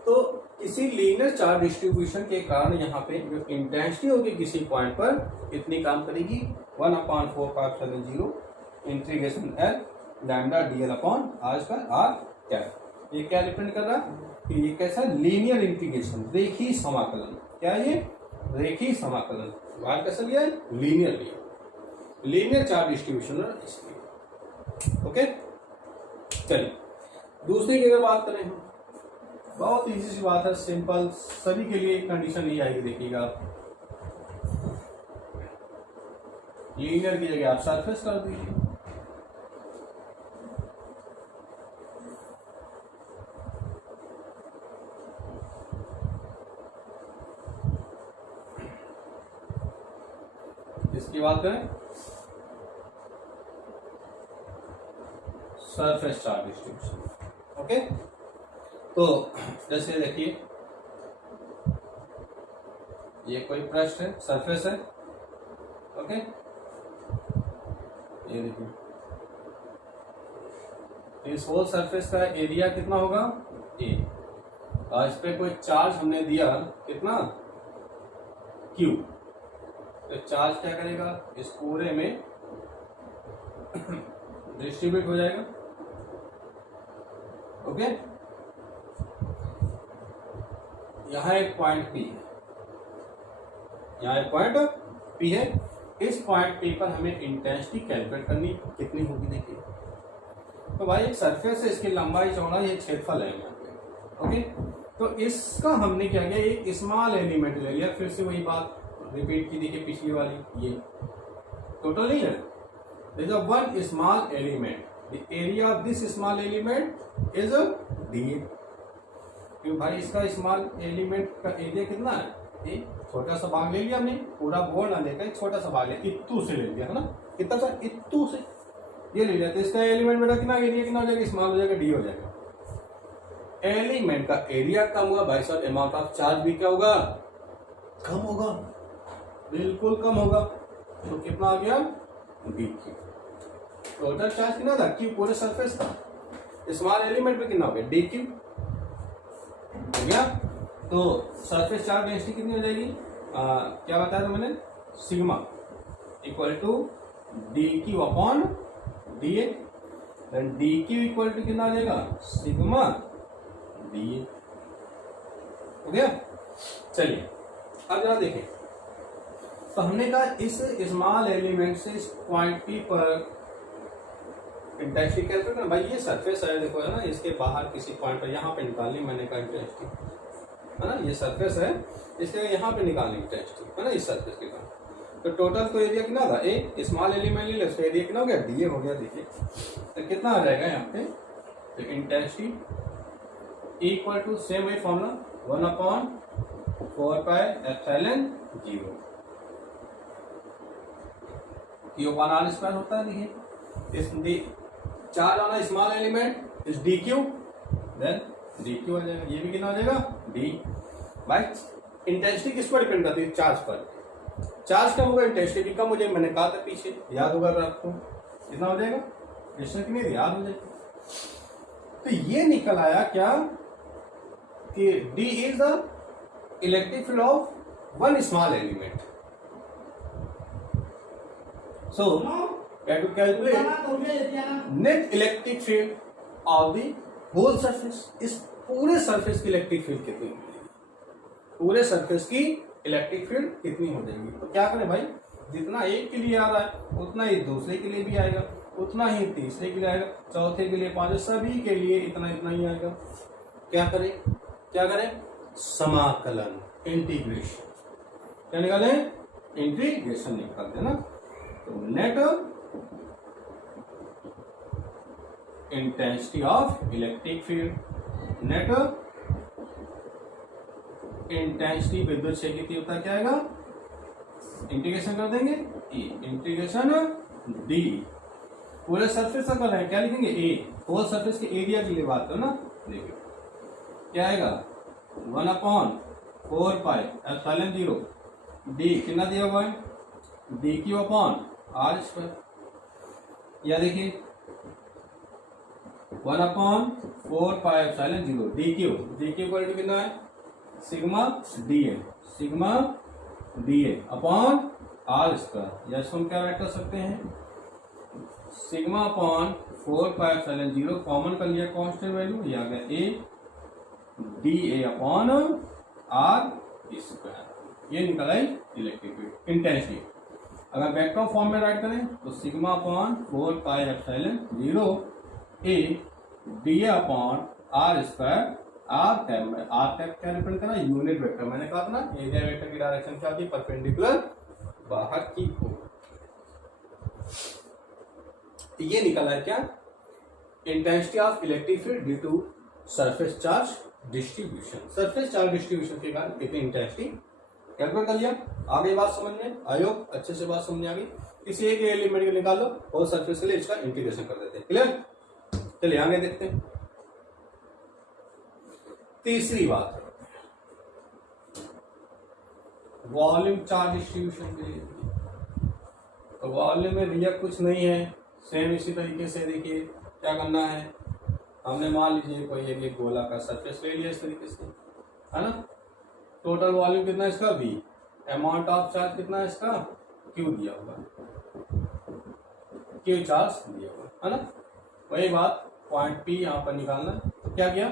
तो किसी लीनियर चार्ज डिस्ट्रीब्यूशन के कारण यहाँ पे जो इंटेंसिटी होगी किसी पॉइंट पर इतनी काम करेगी, 1/4πε0 integration L lambda dl upon r square r cap. ये क्या डिपेंड कर रहा है कि ये कैसा लीनियर इंटीग्रेशन, रेखीय समाकलन। क्या ये रेखीय समाकलन, वायर कैसा लिया है, लीनियर लिया, लीनियर चार्ज डिस्ट्रीब्यूशन है इसलिए। ओके, चलिए दूसरी की अगर बात करें हम, बहुत इजी सी बात है, सिंपल, सभी के लिए कंडीशन नहीं आएगी। देखिएगा लीनियर की जगह आप सरफेस कर दीजिए, इसकी बात करें सरफेस चार्ज डिस्ट्रीब्यूशन। ओके, तो जैसे देखिए ये कोई पृष्ठ है, सरफेस है। ओके, ये देखिए इस होल सरफेस का एरिया कितना होगा ए, और इस पे कोई चार्ज हमने दिया कितना क्यू, तो चार्ज क्या करेगा इस पूरे में डिस्ट्रीब्यूट हो जाएगा। ओके, यहां एक पॉइंट पी है, यहां एक पॉइंट पी है, इस पॉइंट पी पर हमें इंटेंसिटी कैलकुलेट करनी, कितनी होगी देखिए। तो भाई एक सरफेस है, इसकी लंबाई चौड़ाई एक क्षेत्रफल है यहाँ पे। ओके, तो इसका हमने क्या किया, एक स्मॉल एलिमेंट ले लिया, फिर से वही बात रिपीट की, देखिए पिछली वाली, ये टोटल नहीं है, there is a one small element, the area of this small element is dA। क्यों भाई, इसका स्मॉल एलिमेंट का एरिया कितना है, एक छोटा सा भाग ले लिया हमने, पूरा बोर्ड ना लेकर एक छोटा सा भाग लिया, इत्तू से ले लिया है ना, कितना सा इत्तू से ये ले लिया, तो इसका एलिमेंट बेटा कितना एरिया कितना हो जाएगा, स्मॉल हो जाएगा, डी हो जाएगा। एलिमेंट का एरिया कम हुआ भाई साहब, अमाउंट ऑफ चार्ज भी क्या होगा, कम होगा, बिल्कुल कम होगा। तो कितना आ गया डी क्यू। टोटल चार्ज कितना था क्यू पूरे सरफेस का, स्मॉल एलिमेंट पे कितना हो गया डी क्यू हो गया। तो सरफेस चार्ज डेंसिटी कितनी हो जाएगी, क्या बताया था मैंने, sigma equal to D Q upon D A, then D Q equal to कितना आ जाएगा, सिग्मा डी ए हो गया। चलिए अब जरा देखें, तो हमने कहा इस स्मॉल एलिमेंट से इस पॉइंट पी पर इंटेंसिटी कैलकुलेट करना। भाई ये सरफेस है, देखो है ना, इसके बाहर किसी पॉइंट पर यहाँ पे निकालनी, मैंने कहा इंटेंसिटी है ना, ये सरफेस है, इसके यहाँ पे निकालनी इंटेंसिटी है ना, इस सरफेस के कारण। तो टोटल तो एरिया कितना था, एक स्मॉल एलिमेंट ले लिया, उसका एरिया कितना हो गया, डी ए हो गया। देखिए तो कितना आ जाएगा यहाँ पे, तो इंटेंसिटी इक्वल टू सेम वही formula 1/4πε0 Q one R square होता है। देखिए इस charge on small element is D Q, then D Q आ जाएगा, ये भी कितना आ जाएगा डी। भाई इंटेंसिटी किस पर डिपेंड करती है, चार्ज पर। चार्ज कम होगा इंटेंसिटी भी कम हो जाएगी, मैंने कहा था पीछे, याद होगा अगर आपको, कितना हो जाएगा क्वेश्चन की नहीं याद हो जाएगा। तो ये निकल आया क्या कि D is the electric field of one small element. So, we have to calculate net electric field of the whole surface। इस पूरे सरफेस की इलेक्ट्रिक फील्ड कितनी हो जाएगी, पूरे सरफेस की इलेक्ट्रिक फील्ड कितनी हो जाएगी। तो क्या करें भाई, जितना एक के लिए आ रहा है उतना ही दूसरे के लिए भी आएगा, उतना ही तीसरे के लिए आएगा, चौथे के लिए, पांचवें, सभी के लिए इतना इतना ही आएगा। क्या करें, क्या करें, समाकलन, इंटीग्रेशन, क्या निकालें, इंटीग्रेशन निकालते हैं ना। तो net intensity of electric field, net intensity विद्युत क्षेत्र की तीव्रता क्या आएगा, इंटीग्रेशन कर देंगे ई, इंटीग्रेशन डी, पूरे सरफेस का है क्या लिखेंगे ए, होल सरफेस के एरिया के लिए बात करो ना। देखिए क्या आएगा 1/4πε0 डी, कितना दिया हुआ है D Q upon R square, या देखिए 1/4πε0 D Q, D Q equal to कितना है sigma D A, sigma D A upon R square, या इसको हम क्या राइट कर सकते हैं, सिग्मा अपॉन 4πε0 कॉमन कर लिया कांस्टेंट वैल्यू, ये आ गया A D A upon R square, ये निकला है इलेक्ट्रिक फील्ड इंटेंसिटी। अगर वेक्टर फॉर्म में राइट करें तो sigma upon 4πε0 A D upon R square R cap में। आर कैप क्या डिपेंड करा, यूनिट वेक्टर। मैंने कहा था ना एरिया वेक्टर की डायरेक्शन क्या थी, परपेंडिकुलर बाहर की हो। ये निकला है क्या, intensity of electric field due to surface charge distribution. Surface charge distribution के कारण कितनी इंटेंसिटी कैलकुलेट कर लिया। आगे बात समझ में आयोग, अच्छे से बात समझ आ गई। किसी एक एलिमेंट को निकालो और सरफेस के लिए इसका इंटीग्रेशन कर देते हैं। क्लियर, चलिए आगे देखते हैं। तीसरी बात वॉल्यूम चार्ज डिस्ट्रीब्यूशन के लिए। तो वॉल्यूम में भैया कुछ नहीं है, सेम इसी तरीके से देखिए क्या करना है। हमने मान लीजिए कोई एक गोला का सरफेस ले लिया इस तरीके से, है ना। टोटल वॉल्यूम कितना है इसका V, अमाउंट ऑफ चार्ज कितना है इसका Q दिया हुआ, Q चार्ज दिया हुआ है ना। वही बात पॉइंट P यहाँ पर निकालना। तो क्या किया,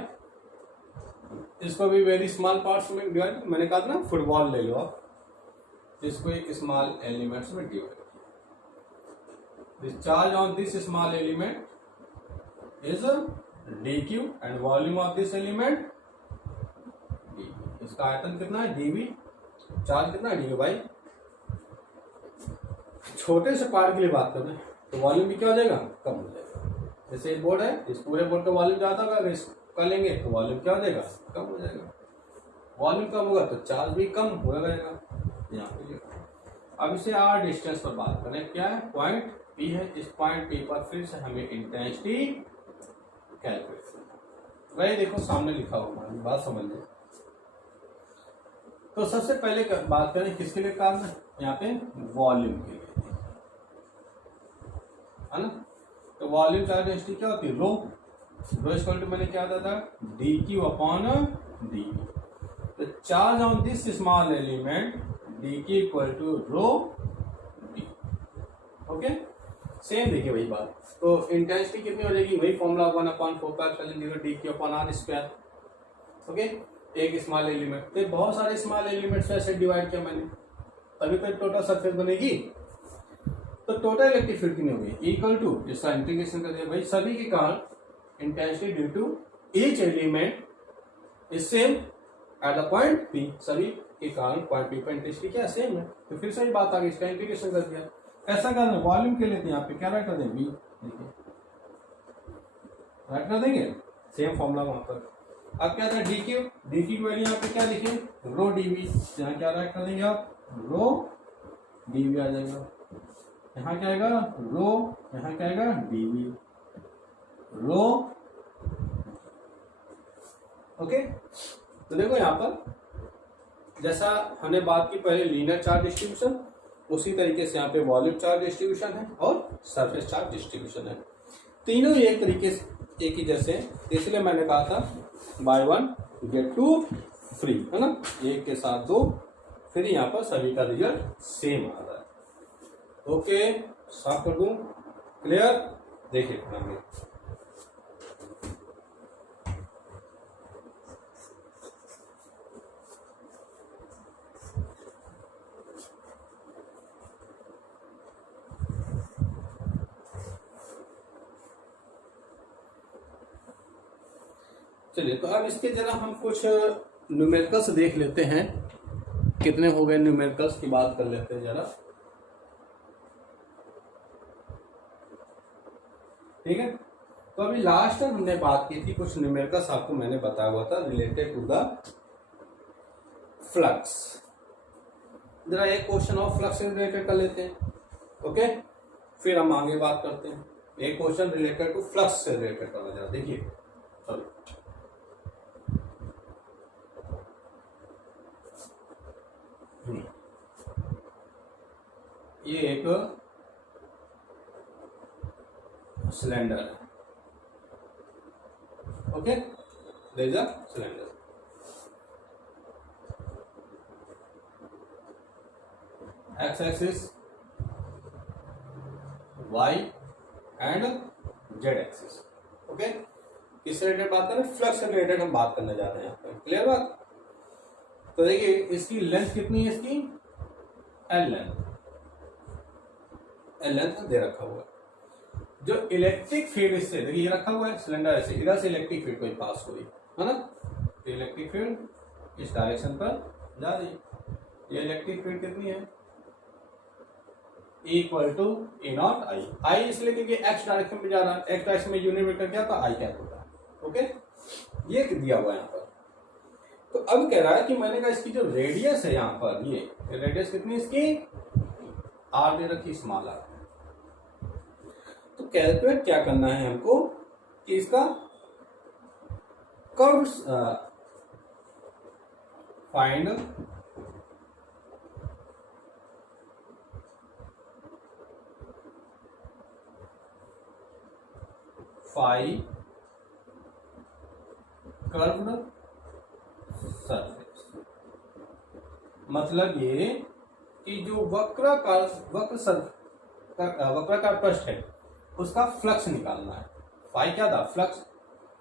इसको भी वेरी स्मॉल पार्ट्स में डिवाइड, मैंने कहा था ना फुटबॉल ले लो आप, इसको एक स्मॉल एलिमेंट्स में divide. The charge on this small element is dq and volume of this element dv। इसका आयतन कितना है dv, चार्ज कितना है dq। भाई छोटे से पार्ट के लिए बात कर रहे हैं तो वॉल्यूम भी क्या हो जाएगा, कम हो जाएगा। जैसे एक बोर्ड है, इस पूरे बोर्ड का वॉल्यूम ज्यादा होगा, अगर इसका लेंगे तो वॉल्यूम क्या हो जाएगा, कम हो जाएगा। वॉल्यूम कम होगा तो चार्ज भी कम हो जाएगा। यहाँ पे अब इसे आर डिस्टेंस पर बात करें, क्या है पॉइंट P है। इस पॉइंट P पर फिर से हमें इंटेंसिटी कैलकुलेट करना। वही देखो सामने लिखा हुआ है, बात समझ लें। तो सबसे पहले बात करें किसके लिए काम है, यहाँ पे वॉल्यूम के लिए, है ना। तो वॉल्यूम चार्ज डेंसिटी क्या होती है, रो। रो इक्वल टू मैंने क्या था dq अपॉन dv। तो charge on this small element dq equal to rho d। Okay, same देखिए वही बात। तो इंटेंसिटी कितनी हो जाएगी, वही formula 1/4π0 dq upon r square. Okay, एक स्मॉल एलिमेंट, तो बहुत सारे स्मॉल एलिमेंट्स ऐसे डिवाइड किया मैंने, तभी तो टोटल सरफेस बनेगी। तो टोटल इलेक्ट्रिक फील्ड कितनी होगी, इक्वल टू इसका इंटीग्रेशन कर दिया। भाई सभी के कारण intensity due to each element is same at the point P। सभी के कारण पॉइंट P पर इंटेंसिटी क्या सेम है। तो फिर सही बात आ गई, इसका इंटीग्रेशन कर दिया। ऐसा करना वॉल्यूम के लिए यहाँ पे क्या राइट कर देंगे, V देखिए राइट कर देंगे, सेम फॉर्मूला वहां पर। अब क्या था dq, dq की वैल्यू यहाँ पे क्या लिखे, रो dv। यहाँ क्या राइट कर देंगे आप, रो dv आ जाएगा। यहाँ क्या आएगा रो, यहाँ क्या आएगा dv रो। ओके, तो देखो यहाँ पर जैसा हमने बात की पहले लीनियर चार्ज डिस्ट्रीब्यूशन, उसी तरीके से यहाँ पे वॉल्यूम चार्ज डिस्ट्रीब्यूशन है और सरफेस चार्ज डिस्ट्रीब्यूशन है। तीनों एक तरीके से एक ही जैसे, इसलिए मैंने कहा था बाय 1 गेट 2 फ्री, है ना। एक के साथ 2 फिर यहाँ पर सभी का रिजल्ट सेम आ रहा है। ओके, साफ कर दूं, क्लियर। देखिए आगे चलिए, तो अब इसके जरा हम कुछ न्यूमेरिकल्स देख लेते हैं। कितने हो गए न्यूमेरिकल्स की बात कर लेते हैं जरा, ठीक है। तो अभी लास्ट टाइम हमने बात की थी, कुछ न्यूमेरिकल्स आपको मैंने बताया हुआ था रिलेटेड टू द फ्लक्स। जरा एक क्वेश्चन ऑफ फ्लक्स से रिलेटेड कर लेते हैं, ओके, फिर हम आगे बात करते हैं। एक क्वेश्चन रिलेटेड टू फ्लक्स से रिलेटेड करना जरा देखिए। चलो ये एक सिलेंडर है, okay, there is a cylinder. X axis, Y and Z axis, okay. किससे रिलेटेड बात करें, फ्लक्स से रिलेटेड हम बात करने जा रहे हैं यहाँ पे, क्लियर बात। तो देखिए इसकी लेंथ कितनी है, इसकी एल लेंथ दे रखा हुआ। जो इलेक्ट्रिक फील्ड इससे, देखिए ये रखा हुआ है सिलेंडर ऐसे, इधर से इलेक्ट्रिक फील्ड कोई पास हो रही है ना, तो इलेक्ट्रिक फील्ड इस डायरेक्शन पर जा रही है। ये इलेक्ट्रिक फील्ड कितनी है, इक्वल टू ए नॉट आई। आई इसलिए क्योंकि एक्स डायरेक्शन में जा रहा है, एक्स डायरेक्शन में यूनिट वेक्टर क्या था, आई क्या होता है। ओके, ये दिया हुआ है यहाँ पर। तो अब कह रहा है कि मैंने कहा इसकी जो रेडियस है यहाँ पर, ये रेडियस कितनी इसकी, आर दे रखी, स्मॉल आर। तो कैलकुलेट क्या करना है हमको कि इसका curve find phi curved surface. मतलब ये कि जो वक्राकार पृष्ठ है उसका फ्लक्स निकालना है। फाई क्या था, फ्लक्स।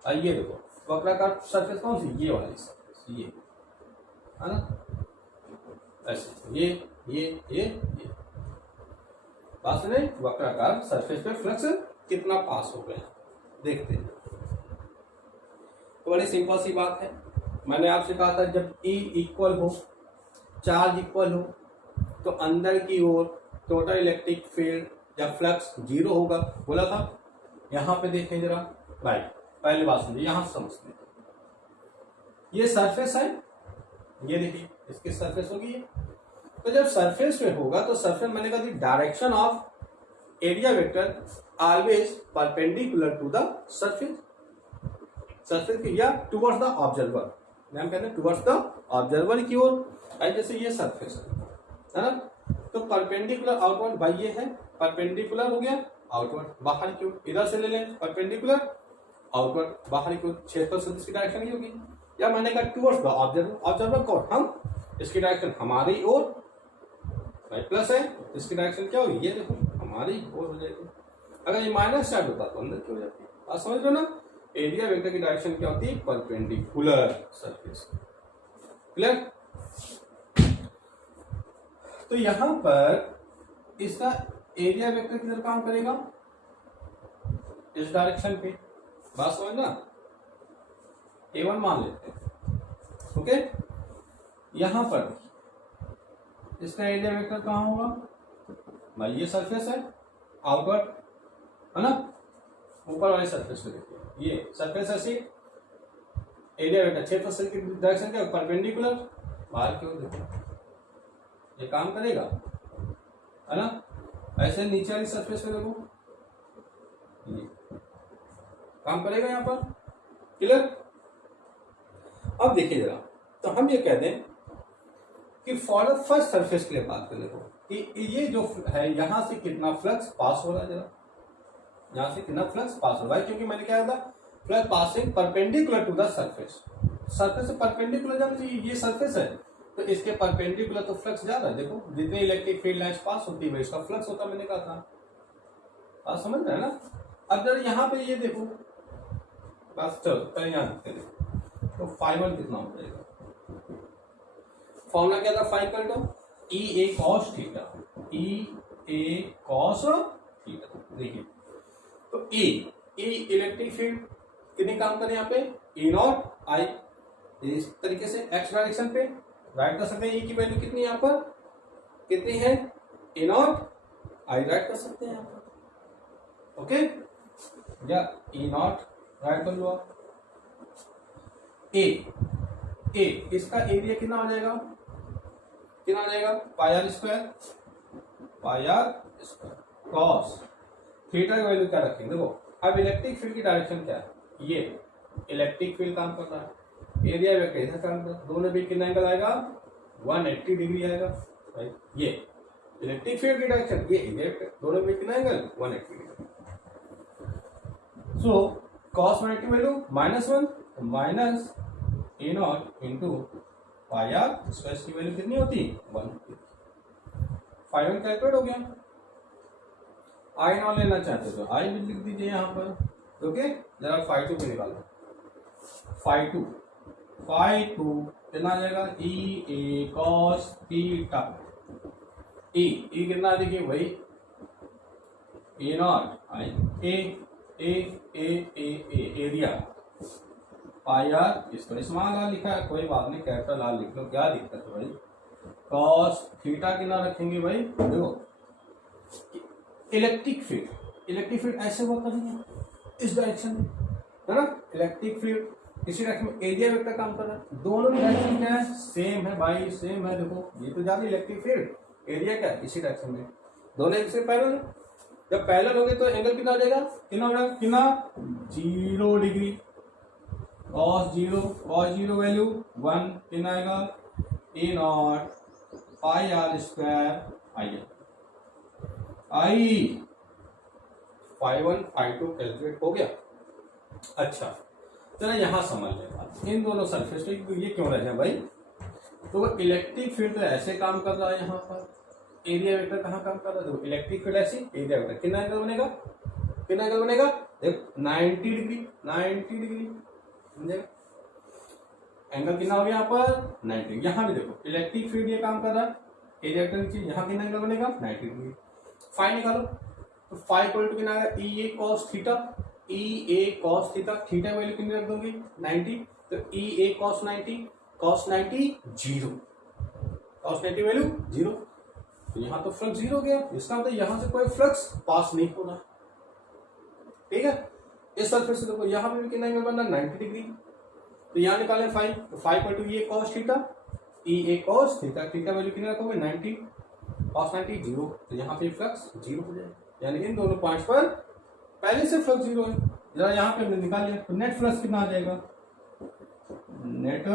ये देखो वक्राकार सरफेस कौन सी, ये वाली सरफेस, ये है ना, ऐसे ये बात सुने, वक्राकार सरफेस पे फ्लक्स कितना पास हो गया देखते हैं। तो बड़ी सिंपल सी बात है, मैंने आपसे कहा था जब E इक्वल हो, चार्ज इक्वल हो, तो अंदर की ओर टोटल इलेक्ट्रिक फील्ड या फ्लक्स जीरो होगा, बोला था। यहां पे देखें जरा, राइट, पहले बात समझिए, यहां समझते हैं। ये सरफेस है, ये देखिए इसकी सरफेस होगी ये। तो जब सरफेस में होगा तो सरफेस, मैंने कहा थी direction of area vector always perpendicular to the surface, surface की, या टुवर्ड्स द ऑब्जर्वर, हम कहते हैं टुवर्ड्स द ऑब्जर्वर की ओर। जैसे ये सरफेस है ना, तो परपेंडिकुलर आउटवर्ड बाई ये है, परपेंडिकुलर हो गया आउटवर्ड बाहर की ओर, इधर से ले लें परपेंडिकुलर आउटवर्ड बाहर की ओर, क्षेत्र सदिश की डायरेक्शन ही होगी। या मैंने कहा टुवर्ड्स द ऑब्जर्वर, ऑब्जर्वर को हम, इसकी डायरेक्शन हमारी ओर, प्लस है, इसकी डायरेक्शन क्या होगी, ये देखो हमारी ओर हो जाएगी। अगर ये माइनस स्टार्ट होता तो अंदर की हो जाती है। आप समझ लो ना, एरिया वेक्टर की डायरेक्शन क्या होती है, परपेंडिकुलर सरफेस। क्लियर। तो यहां पर इसका एरिया वेक्टर किधर काम करेगा, इस डायरेक्शन पे, बात समझना, A1 मान लेते हैं। ओके, यहां पर इसका एरिया वेक्टर कहां होगा भाई, ये सरफेस है आउटवर्ड, है ना, ऊपर वाली सरफेस को देखिए, ये सरफेस ऐसी, एरिया वेक्टर क्षेत्र की डायरेक्शन क्या, परपेंडिकुलर बाहर की ओर देखो, ये काम करेगा, है ना। ऐसे नीचे वाली सरफेस पे देखो, ये काम करेगा यहाँ पर। क्लियर। अब देखिए जरा, तो हम ये कहते हैं कि फॉर फर्स्ट सरफेस के लिए बात कर, देखो कि ये जो है यहां से कितना फ्लक्स पास हो रहा है, जरा यहां से कितना फ्लक्स पास हो रहा है, क्योंकि मैंने क्या था, flux passing perpendicular to the surface, surface से परपेंडिकुलर जाना चाहिए, ये सरफेस है तो इसके परपेंडिकुलर तो फ्लक्स जा रहा है। देखो जितनी इलेक्ट्रिक फील्ड लाइन्स पास होती है इसका फ्लक्स होता, मैंने कहा था, आप समझ रहे हैं ना। अब जरा यहाँ पे ये देखो, बस चलो पहले यहाँ देखते हैं, तो फाइव कितना हो जाएगा, फॉर्मूला क्या था फाइव का, ई ए कॉस थीटा, ई ए कॉस थीटा। देखिए तो ई इलेक्ट्रिक फील्ड कितनी काम कर रहे हैं यहाँ पे, ई नॉट आई, इस तरीके से एक्स डायरेक्शन पे राइट कर सकते हैं। ई की वैल्यू कितनी यहाँ पर, कितनी है, ए नॉट आई राइट कर सकते हैं यहाँ पर। ओके, या ई नॉट राइट कर लो आप। ए इसका एरिया कितना हो जाएगा, कितना आ जाएगा, पाई आर स्क्वायर, कॉस थीटा की वैल्यू क्या रखेंगे। देखो अब इलेक्ट्रिक फील्ड की डायरेक्शन क्या है, ये इलेक्ट्रिक फील्ड काम कर रहा है, एरिया वेक्टर इधर काम कर रहा है, दोनों भी कितना एंगल आएगा, 180 डिग्री आएगा। राइट, ये इलेक्ट्रिक फील्ड की डायरेक्शन, ये एरिया वेक्टर, दोनों भी कितना angle, 180 degree. So cos 180 value -1 minus A naught into pi R square की वैल्यू कितनी होती है, 1। 5 कैलकुलेट हो गया। आई नॉट लेना चाहते तो आई भी लिख दीजिए यहाँ पर। ओके, जरा 5 पे निकालो, 5 कितना आ जाएगा, ई ए कॉस थीटा, ई कितना देखिए भाई, A naught I A area pi R square, small R लिखा है कोई बात नहीं, कैपिटल आर लिख लो, क्या दिक्कत है भाई। कॉस थीटा कितना रखेंगे भाई, देखो इलेक्ट्रिक फील्ड ऐसे वर्क करेंगे इस डायरेक्शन में, है ना। इलेक्ट्रिक फील्ड इसी डायरेक्शन में, एरिया वेक्टर काम कर रहा है, दोनों डायरेक्शन क्या है, सेम है भाई, सेम है। देखो ये तो ज्यादा इलेक्ट्रिक फील्ड, एरिया क्या है इसी डायरेक्शन में, दोनों एक से पैरेलल। जब पैरेलल होंगे तो एंगल कितना हो जाएगा, कितना हो जाएगा, कितना 0 डिग्री। cos 0 वैल्यू 1 कितना आएगा, A naught pi R square I phi 1 phi 2 calculate हो गया। अच्छा चलो यहां समझ लेगा इन दोनों सरफेस पे ये क्यों रह जाए भाई, तो इलेक्ट्रिक फील्ड तो ऐसे काम कर रहा है, यहाँ पर एरिया वेक्टर कहाँ काम कर रहा है, तो इलेक्ट्रिक फील्ड ऐसी, एरिया वेक्टर कितना एंगल बनेगा, कितना एंगल बनेगा, देखो 90 डिग्री समझे, एंगल कितना हो गया यहाँ पर 90। यहाँ भी देखो इलेक्ट्रिक फील्ड ये काम कर रहा है, एरिया वेक्टर नीचे, यहाँ कितना एंगल बनेगा 90 डिग्री। फाई निकालो, तो फाई इक्वल टू कितना आएगा, ई ए कॉस थीटा, थीटा वैल्यू कितनी रख दोगे 90, तो ई ए कॉस 90 0, कॉस 90 वैल्यू 0, तो यहाँ तो फ्लक्स 0 हो गया, इसका मतलब यहाँ से कोई फ्लक्स पास नहीं होना, ठीक है। इस सरफेस से देखो यहाँ पे भी कितना एंगल बनना 90 डिग्री, तो यहाँ निकाले फाई, तो फाई इक्वल टू ये कॉस थीटा, ई ए कॉस थीटा वैल्यू कितना रखोगे 90, कॉस 90 0, तो यहाँ पे फ्लक्स 0 हो जाएगा, यानी इन दोनों पॉइंट्स पर पहले से फ्लक्स 0 है। जरा यहाँ पे हमने निकाल लिया, तो नेट फ्लक्स कितना आ जाएगा, नेट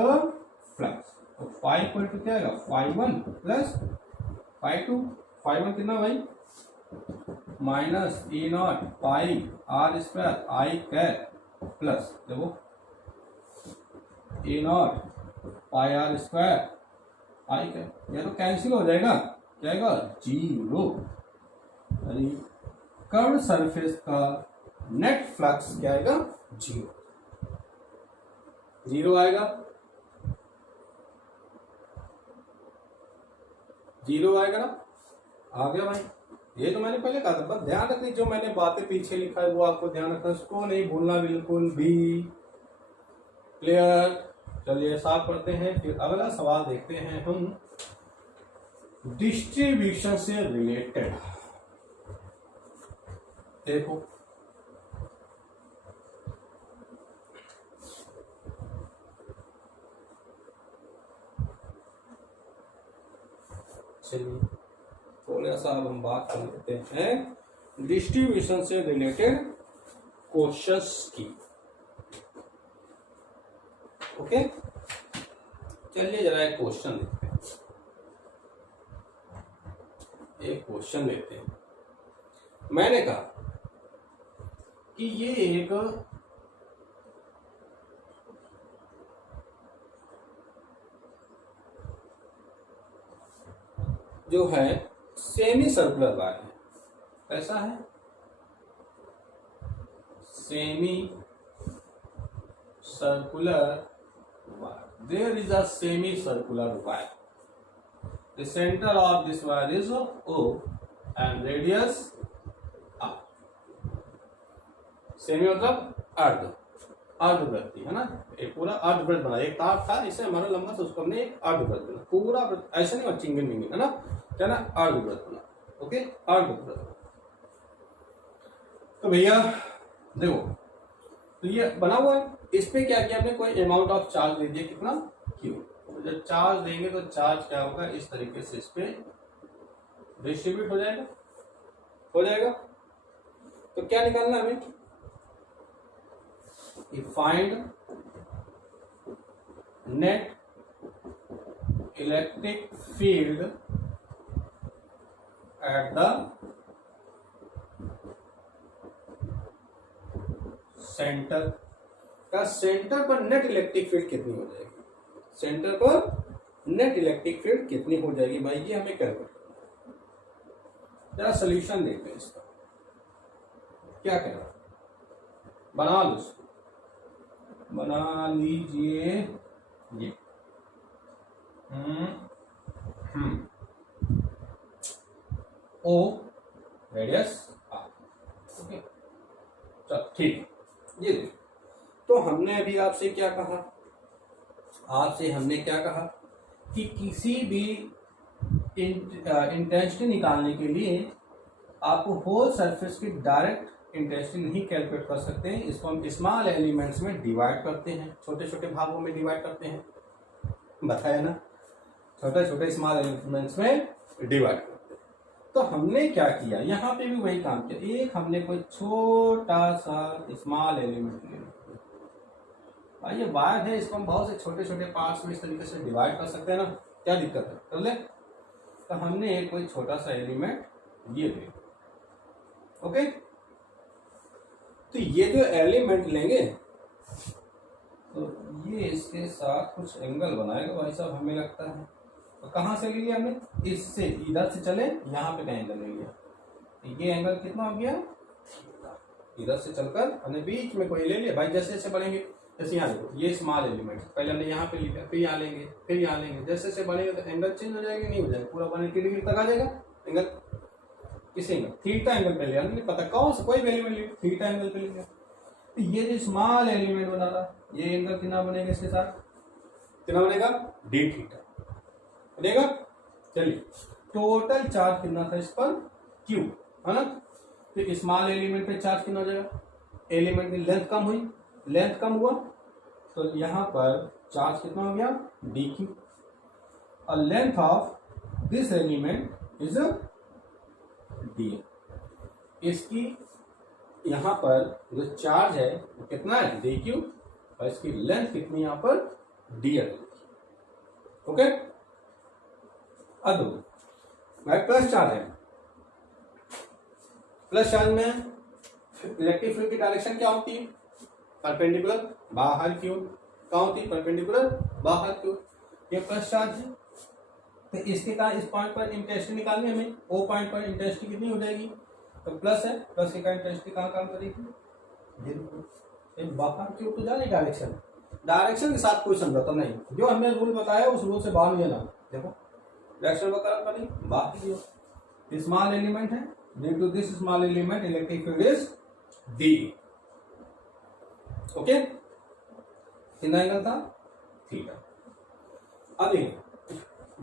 फ्लक्स, तो फाई इक्वल टू क्या आएगा, फाई 1 प्लस फाई 2, फाई 1 कितना भाई minus A naught pi R square I cap plus देखो A naught pi R square I cap, यह तो कैंसिल हो जाएगा, क्या आएगा 0, यानी कर्व सरफेस का नेट फ्लक्स क्या आएगा 0 आएगा, 0 आएगा ना, आ गया भाई। ये तो मैंने पहले कहा था, बस ध्यान रखनी, जो मैंने बातें पीछे लिखा है वो आपको ध्यान रखना, उसको नहीं भूलना बिल्कुल भी, क्लियर। चलिए साफ करते हैं, फिर अगला सवाल देखते हैं हम, डिस्ट्रीब्यूशन से रिलेटेड। देखो चलिए थोड़ा सा अब हम बात कर लेते हैं डिस्ट्रीब्यूशन से रिलेटेड क्वेश्चंस की। ओके चलिए जरा एक क्वेश्चन देखते हैं, एक क्वेश्चन लेते हैं। मैंने कहा कि ये एक जो है सेमी सर्कुलर वायर है, कैसा है, semi circular wire. There is a semicircular wire. The center of this wire is O and radius R. Semi मतलब अर्धवृत्ति है ना, एक पूरा अर्धवृत्त बना, एक तार था इससे हमारा लंबा से उसको हमने एक अर्धवृत्त बना, पूरा ऐसे नहीं चिंगन मिंगन है ना, क्या ना अर्धवृत्त बना, ओके अर्धवृत्त। तो भैया देखो, तो ये बना हुआ है, इस पे क्या किया आपने, कोई अमाउंट ऑफ चार्ज दे दिया, कितना क्यू, तो जब चार्ज देंगे तो चार्ज क्या होगा, इस तरीके से इस पे डिस्ट्रीब्यूट हो जाएगा। तो क्या निकालना हमें, find net electric field at the centre का, सेंटर पर नेट इलेक्ट्रिक फील्ड कितनी हो जाएगी, सेंटर पर नेट इलेक्ट्रिक फील्ड कितनी हो जाएगी भाई, ये हमें कैलकुलेट करना है। जरा सोल्यूशन देखते हैं इसका, क्या कह रहा, बना लो इसको, बना लीजिए ये ओ रेडियस आर, चल ठीक, ये देखो, तो हमने अभी आपसे क्या कहा, आपसे हमने क्या कहा कि किसी भी इंटेंसिटी निकालने के लिए आपको होल सरफेस की डायरेक्ट इंटेंसिटी नहीं कैलकुलेट कर सकते हैं, इसको हम स्मॉल एलिमेंट्स में डिवाइड करते हैं, छोटे छोटे भागों में डिवाइड करते हैं, बताया ना, छोटे छोटे स्मॉल एलिमेंट्स में डिवाइड करते हैं। तो हमने क्या किया, यहाँ पे भी वही काम किया, एक हमने कोई छोटा सा स्मॉल एलिमेंट ले लिया, ये वायर है, इसको हम बहुत से छोटे छोटे पार्ट्स में इस तरीके से डिवाइड कर सकते हैं ना, क्या दिक्कत है, कर ले। तो हमने एक कोई छोटा सा एलिमेंट ये ले, ओके, तो ये जो एलिमेंट लेंगे तो ये इसके साथ कुछ एंगल बनाएगा भाई साहब, हमें लगता है। तो कहाँ से ले लिया हमने, इससे इधर से चले यहाँ पे कहीं एंगल ले लिया, तो ये एंगल कितना हो गया, इधर से चलकर हमने बीच में कोई ले लिया भाई, जैसे जैसे बढ़ेंगे, जैसे यहाँ देखो ये स्मॉल एलिमेंट पहले हमने यहाँ पे लिया, फिर यहाँ लेंगे, फिर यहाँ लेंगे, जैसे जैसे बनेगा तो एंगल चेंज हो जाएगा, नहीं हो जाएगा, पूरा 180 डिग्री तक आ जाएगा एंगल। किस एंगल, थीटा एंगल पे लिया, नहीं पता कौन सा, कोई भी एलिमेंट लिया, थीटा एंगल पे लिया। तो ये जो स्मॉल एलिमेंट बना रहा, ये एंगल कितना बनेगा, इसके साथ कितना बनेगा, डी थीटा बनेगा। चलिए टोटल चार्ज कितना था इस पर, क्यू, है ना। तो स्मॉल एलिमेंट पे चार्ज कितना हो जाएगा, एलिमेंट की लेंथ कम हुई, लेंथ कम हुआ तो यहाँ पर चार्ज कितना हो गया, डी क्यू, और length of this element is D, इसकी यहाँ पर जो चार्ज है वो कितना है, डी क्यू, और इसकी लेंथ कितनी यहाँ पर, डी एल, ओके। अब भाई प्लस चार्ज है, प्लस चार्ज में इलेक्ट्रिक फील्ड की डायरेक्शन क्या होती है, परपेंडिकुलर बाहर की ओर, क्या होती है, परपेंडिकुलर बाहर की ओर, ये प्लस चार्ज है। तो इसके कारण इस पॉइंट पर इंटेंसिटी निकालनी हमें, ओ पॉइंट पर इंटेंसिटी कितनी हो जाएगी, तो प्लस है, प्लस के कारण इंटेंसिटी कहाँ काम करेगी, बाहर की ओर तो जा रही डायरेक्शन, डायरेक्शन के साथ कोई समझौता नहीं, जो हमने रूल बताया उस रूल से बाहर नहीं जाना, देखो डायरेक्शन बनी बाहर की ओर, स्मॉल एलिमेंट है, due to this small element electric field is D, okay, कितना एंगल था, थीटा। अब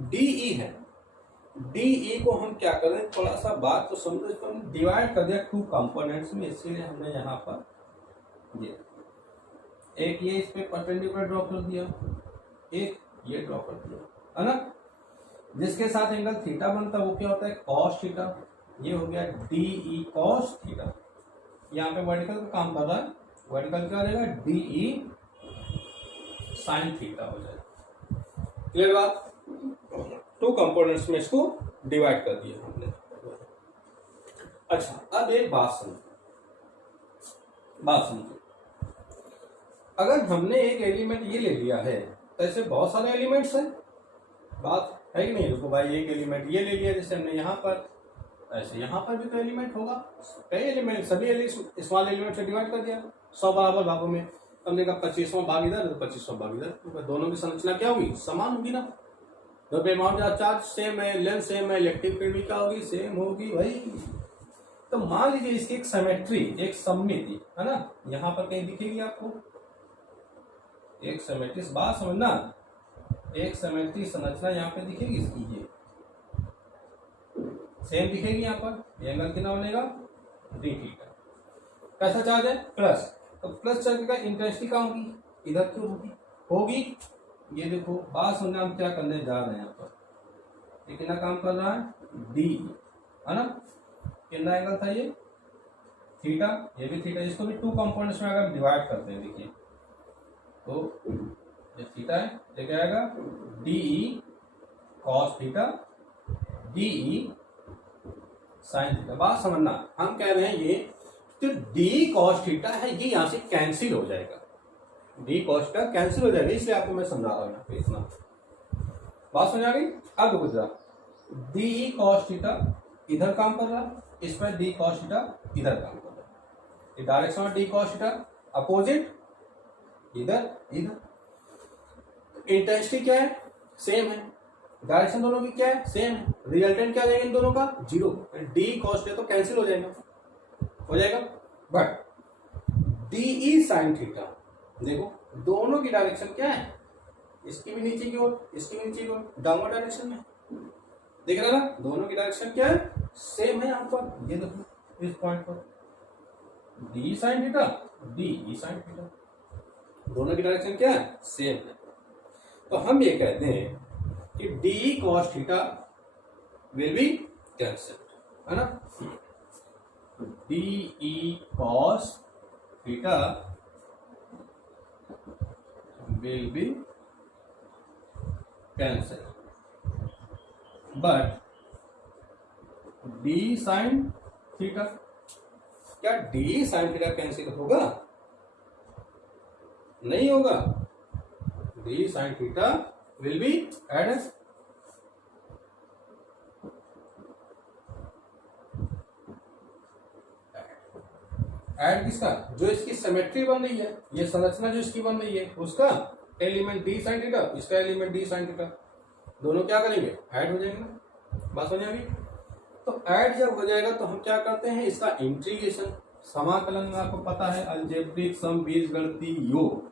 डीई है, डीई को हम क्या करें, थोड़ा सा बात तो समझो, इसको हम डिवाइड कर दिया टू कंपोनेंट्स में, इसलिए हमने यहाँ पर ये एक ये इस पे परपेंडिकुलर ड्रॉ कर दिया, एक ये ड्रॉ कर दिया, है ना, जिसके साथ एंगल थीटा बनता है वो क्या होता है, कॉस थीटा, ये हो गया डीई कॉस थीटा। यहाँ पे वर्टिकल का काम कर रहा है, वर्टिकल क्या हो जाएगा, डीई साइन थीटा हो जाएगा, क्लियर बात। टू कंपोनेंट्स में इसको डिवाइड कर दिया हमने। अच्छा अब एक बात समझो, अगर हमने एक एलिमेंट ये ले लिया है तो ऐसे बहुत सारे एलिमेंट्स हैं, बात है कि नहीं, देखो भाई एक एलिमेंट ये ले लिया, जैसे हमने यहाँ पर, ऐसे यहाँ पर भी तो एलिमेंट होगा, कई एलिमेंट, सभी स्मॉल एलिमेंट से डिवाइड कर दिया 100 बराबर भागों में, हमने कहा 25वां भाग इधर तो 25वां भाग इधर, तो दोनों की संरचना क्या होगी, समान होगी ना, तो अमाउंट ऑफ चार्ज सेम है, लेंथ सेम है, इलेक्ट्रिक फील्ड भी क्या होगी, सेम होगी भाई। तो मान लीजिए इसकी एक सिमेट्री, एक सममिति है ना, यहाँ पर कहीं दिखेगी आपको एक सिमेट्री, बात समझना, एक सिमेट्री संरचना यहाँ पे दिखेगी इसकी, ये सेम दिखेगी यहाँ पर, एंगल कितना बनेगा, डी थीटा। कैसा चार्ज है, प्लस, तो प्लस चार्ज का इंटेंसिटी कहाँ होगी, इधर क्यों होगी, ये देखो बात सुनना, हम क्या करने जा रहे हैं यहाँ पर, ये कितना काम कर रहा है, डी, है ना, कितना एंगल था ये, थीटा, ये भी थीटा, इसको भी टू कंपोनेंट्स में अगर डिवाइड करते हैं, देखिए तो ये थीटा है, ये क्या आएगा, D E cos theta, D E sine theta. बात समझना, हम कह रहे हैं ये तो डी कॉस थीटा है, ये यहां से कैंसिल हो जाएगा, डी कॉस थीटा कैंसिल हो जाएगा, इसलिए आपको मैं समझा रहा हूं यहाँ पे इतना, बात समझ आ गई। अब देखो जरा, डी कॉस थीटा इधर काम कर रहा है, इस पर डी कॉस थीटा इधर काम कर रहा है, direction of D cos theta opposite, इधर इधर, इंटेंसिटी क्या है, सेम है, डायरेक्शन दोनों की क्या है, सेम है, रिजल्टेंट क्या देंगे इन दोनों का, 0, डी कॉस थीटा तो कैंसिल हो जाएगा, but D E sine theta, देखो दोनों की डायरेक्शन क्या है, इसकी भी नीचे की ओर, इसकी भी नीचे की ओर, डाउनवर्ड डायरेक्शन में, देख रहे ना, दोनों की डायरेक्शन क्या है, सेम है यहाँ पर, ये देखो इस पॉइंट पर D sine theta, D E sine theta, दोनों की डायरेक्शन क्या है, सेम है। तो हम ये कहते हैं कि D cos theta will be cancelled, है ना, D E cos theta will be cancelled, but d sin theta, क्या d sin theta कैंसिल होगा, नहीं होगा, d sin theta will be added, add किसका, जो इसकी सिमेट्री बन रही है, ये संरचना जो इसकी बन रही है उसका एलिमेंट डी साइन थीटा, इसका एलिमेंट डी साइन थीटा, दोनों क्या करेंगे, ऐड हो जाएंगे ना, बात हो जाएगी। तो ऐड जब हो जाएगा तो हम क्या करते हैं, इसका इंटीग्रेशन, समाकलन में आपको पता है अलजेब्रिक सम बीजगणितीय योग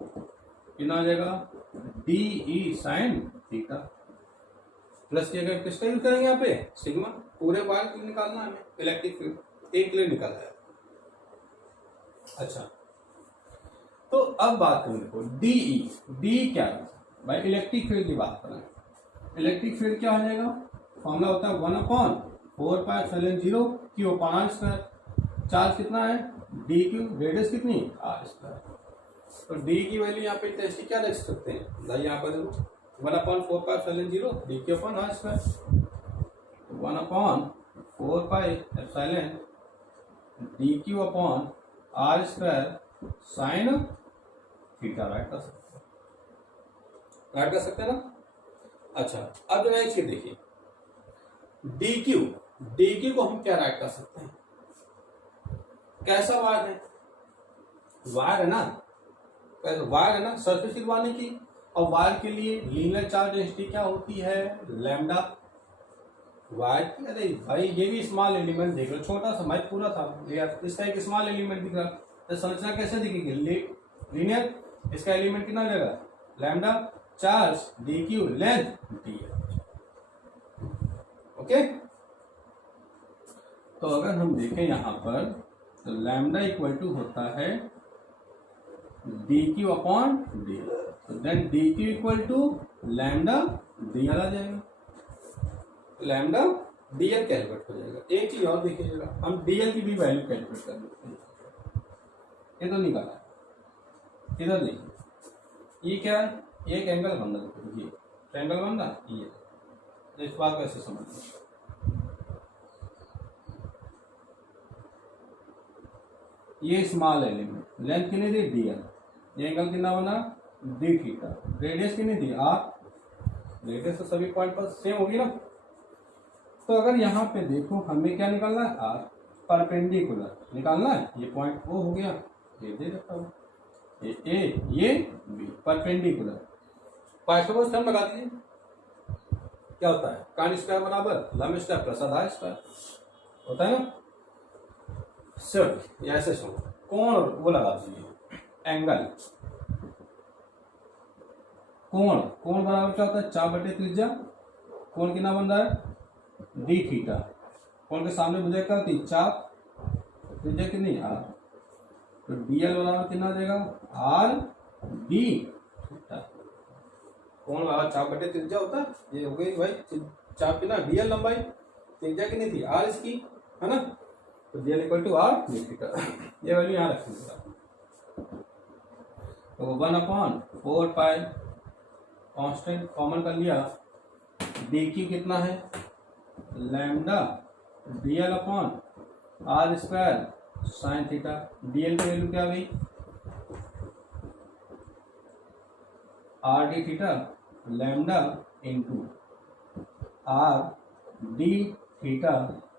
कितना आ जाएगा, D E sine theta plus किया गया, किसका यूज करेंगे यहाँ पे, सिग्मा, पूरे वायर के लिए निकालना है हमें, इलेक्ट्रिक फील्ड एक के लिए निकाला है। अच्छा, तो अब बात करें, देखो डीई, डी क्या है भाई, इलेक्ट्रिक फील्ड की बात करें, इलेक्ट्रिक फील्ड क्या हो जाएगा, फॉर्मूला होता है 1/4πε0 Q/r², चार्ज कितना है, डी क्यू, रेडियस कितनी, r², तो डी की वैल्यू यहाँ पे टेस्ट क्या देख सकते हैं, भाई यहाँ पर देखो 1/4πε0 dq/r², 1/4πε dq/r² sine theta, right कर सकते हैं ना। अच्छा, अब जो एक चीज देखिए, dq को हम क्या राइट कर सकते हैं, कैसा वायर है, वायर है ना, वायर है ना, सरफेस की वायर की, और वायर के लिए लीनियर चार्ज डेंसिटी क्या होती है, लैम्डा, वायर की, अरे भाई ये भी स्मॉल एलिमेंट देख लो, छोटा सा भाई पूरा था, इसका एक स्मॉल एलिमेंट दिख रहा, तो संरचना कैसे दिखेगी, लीनियर, इसका एलिमेंट कितना जाएगा, lambda, charge D Q, length D, okay. तो अगर हम देखें यहां पर, तो लैम्डा इक्वल टू होता है डी क्यू अपॉन डी, तो then D Q equal to lambda D आ जाएगा, लैम्डा डीएल कैलकुलेट हो जाएगा। एक चीज और देखिएगा, हम डीएल की भी वैल्यू कैलकुलेट कर लेते हैं, ये तो निकाला, इधर देखिए, ये क्या है, एक एंगल बन रहा है, ये ट्रायंगल बन रहा है, ये तो इस बात को ऐसे समझना, ये स्मॉल एलिमेंट, लेंथ कितनी दी, डीएल, ये एंगल कितना बना, डी थीटा, रेडियस कितनी दी, आर, रेडियस तो सभी पॉइंट पर सेम होगी ना। तो अगर यहाँ पे देखो हमें क्या निकालना है, आर, परपेंडिकुलर निकालना है, ये पॉइंट ओ हो गया, ये दे देता हूँ, ये ए, ये बी, परपेंडिकुलर, पाइथागोरस थ्योरम लगा दीजिए, क्या होता है, कान स्क्वायर बराबर लंब स्क्वायर प्लस आधार स्क्वायर होता है ना, सर या ऐसे सुनो, कोण वो लगा दीजिए, एंगल, कोण बराबर क्या होता है, 4 त्रिज्या, कोण कितना बन रहा है, डी थीटा, कोण के सामने भुजा क्या होती है, चाप, त्रिज्या कितनी, आर, तो डीएल बराबर कितना आ जाएगा, आर डी थीटा, कोण बराबर 4 त्रिज्या होता है, ये हो गई भाई चाप की ना, डीएल लंबाई, त्रिज्या कितनी थी, आर इसकी, है ना, तो D L equal to R D theta, ये वैल्यू यहाँ रखेंगे, तो 1/4π कांस्टेंट कॉमन कर लिया, डी क्यू कितना है, lambda DL upon R square sine theta, DL की वैल्यू क्या गई, R D theta, lambda into R D theta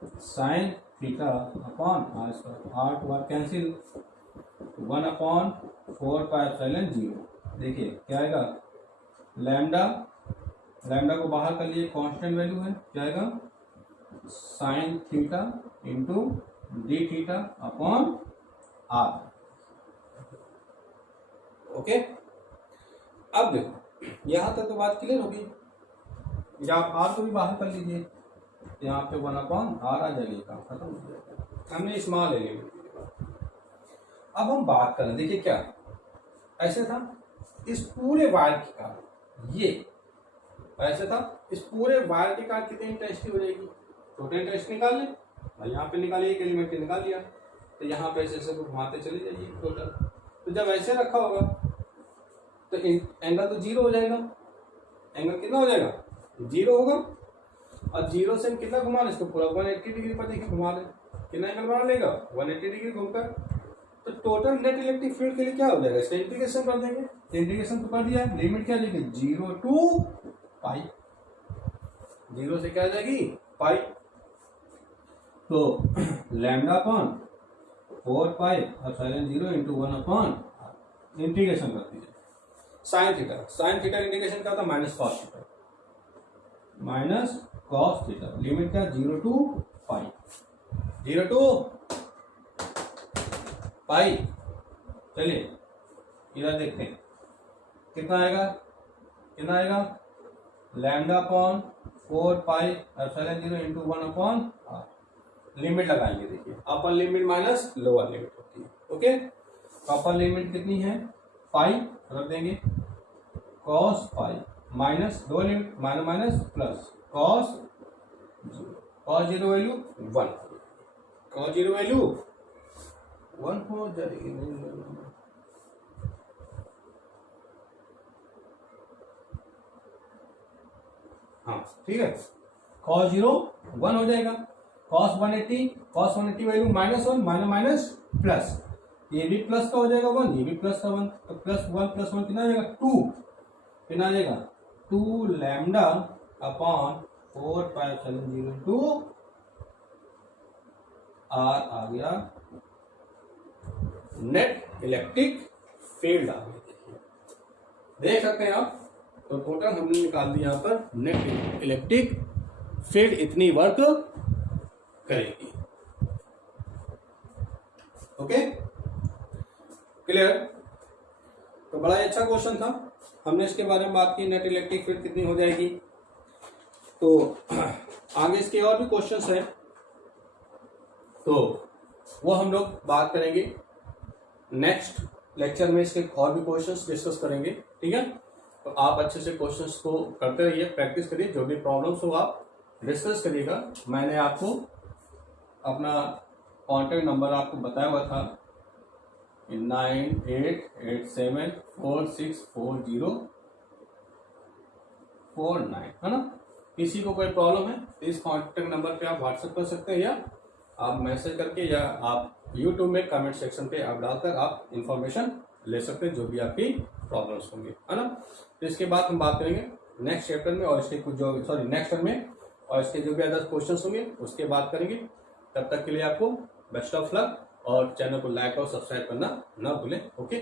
sine theta upon R square, R to R cancel, 1/4πε0, देखिए क्या आएगा, लैम्डा को बाहर कर लिए, कांस्टेंट वैल्यू है, क्या आएगा, sine theta into D theta upon R, okay, अब देखो यहाँ तक तो बात क्लियर होगी, या आप आर को भी बाहर कर लीजिए, यहाँ पे 1/r आ जाएगी, काम खत्म हो जाएगा, हमने स्मॉल एलिमेंट। अब हम बात करें, देखिए क्या ऐसे था इस पूरे वायर की कार, ये ऐसे था इस पूरे वायर की कार कितनी इंटेंसिटी हो जाएगी, टोटल इंटेंसिटी निकाल लें भाई, यहाँ पे निकालिए, एक एलिमेंट निकाल लिया, तो यहाँ पे ऐसे घुमाते चले जाइए टोटल, तो जब ऐसे रखा होगा तो एंगल तो जीरो हो जाएगा, एंगल कितना हो जाएगा, जीरो होगा, और जीरो से हम कितना घुमा लें इसको, पूरा 180 डिग्री पर देखिए घुमा लें, कितना एंगल बना लेगा 180 डिग्री घूमकर, तो टोटल नेट इलेक्ट्रिक फील्ड के लिए क्या हो जाएगा, इसका इंटीग्रेशन कर देंगे, इंटीग्रेशन तो कर दिया, लिमिट क्या लेंगे 0 to पाई, 0 से क्या आ जाएगी पाई, तो lambda upon 4 pi epsilon 0 into 1 upon integration कर दीजिए sine theta, sine theta integration क्या था माइनस कॉस थीटा, लिमिट क्या 0 to पाई, 0 to पाई। चलिए इधर देखते हैं कितना आएगा, lambda upon 4 pi epsilon 0 into 1 upon R, limit लगाएंगे, देखिए upper limit minus lower limit होती है, ओके, अपर लिमिट कितनी है पाई रख देंगे, कॉस पाई माइनस दो limit minus plus cos 0 value 1, cos 0 value 1 हो जाएगी, हाँ ठीक है, cos 0 1 हो जाएगा, cos 180 वैल्यू -1 माइनस प्लस, ये भी प्लस का हो जाएगा 1, ये भी प्लस का 1, तो +1 + 1 कितना आ जाएगा 2, कितना आ जाएगा 2 lambda upon 4 pi epsilon 0 into R आ गया नेट इलेक्ट्रिक फील्ड आ गया, देख सकते हैं आप, तो टोटल हमने निकाल दिया यहाँ पर नेट इलेक्ट्रिक फील्ड इतनी वर्क करेगी, ओके क्लियर। तो बड़ा ही अच्छा क्वेश्चन था, हमने इसके बारे में बात की नेट इलेक्ट्रिक फील्ड कितनी हो जाएगी, तो आगे इसके और भी क्वेश्चंस हैं, तो वो हम लोग बात करेंगे नेक्स्ट लेक्चर में, इसके और भी क्वेश्चंस डिस्कस करेंगे, ठीक है। तो आप अच्छे से क्वेश्चंस को करते रहिए, प्रैक्टिस करिए, जो भी प्रॉब्लम्स हो आप डिस्कस करिएगा। मैंने आपको अपना कॉन्टैक्ट नंबर आपको बताया हुआ था 9887464049, है ना। किसी को कोई प्रॉब्लम है तो इस कॉन्टैक्ट नंबर पे आप व्हाट्सएप कर सकते हैं, या आप मैसेज करके, या आप यूट्यूब में कमेंट सेक्शन पे आप डालकर आप इंफॉर्मेशन ले सकते हैं, जो भी आपकी प्रॉब्लम्स होंगे, है ना। तो इसके बाद हम बात करेंगे नेक्स्ट चैप्टर में, और इसके कुछ जो नेक्स्ट टर्म में, और इसके जो भी अदर क्वेश्चंस होंगे उसके बात करेंगे। तब तक के लिए आपको बेस्ट ऑफ लक, और चैनल को लाइक और सब्सक्राइब करना ना भूलें, ओके।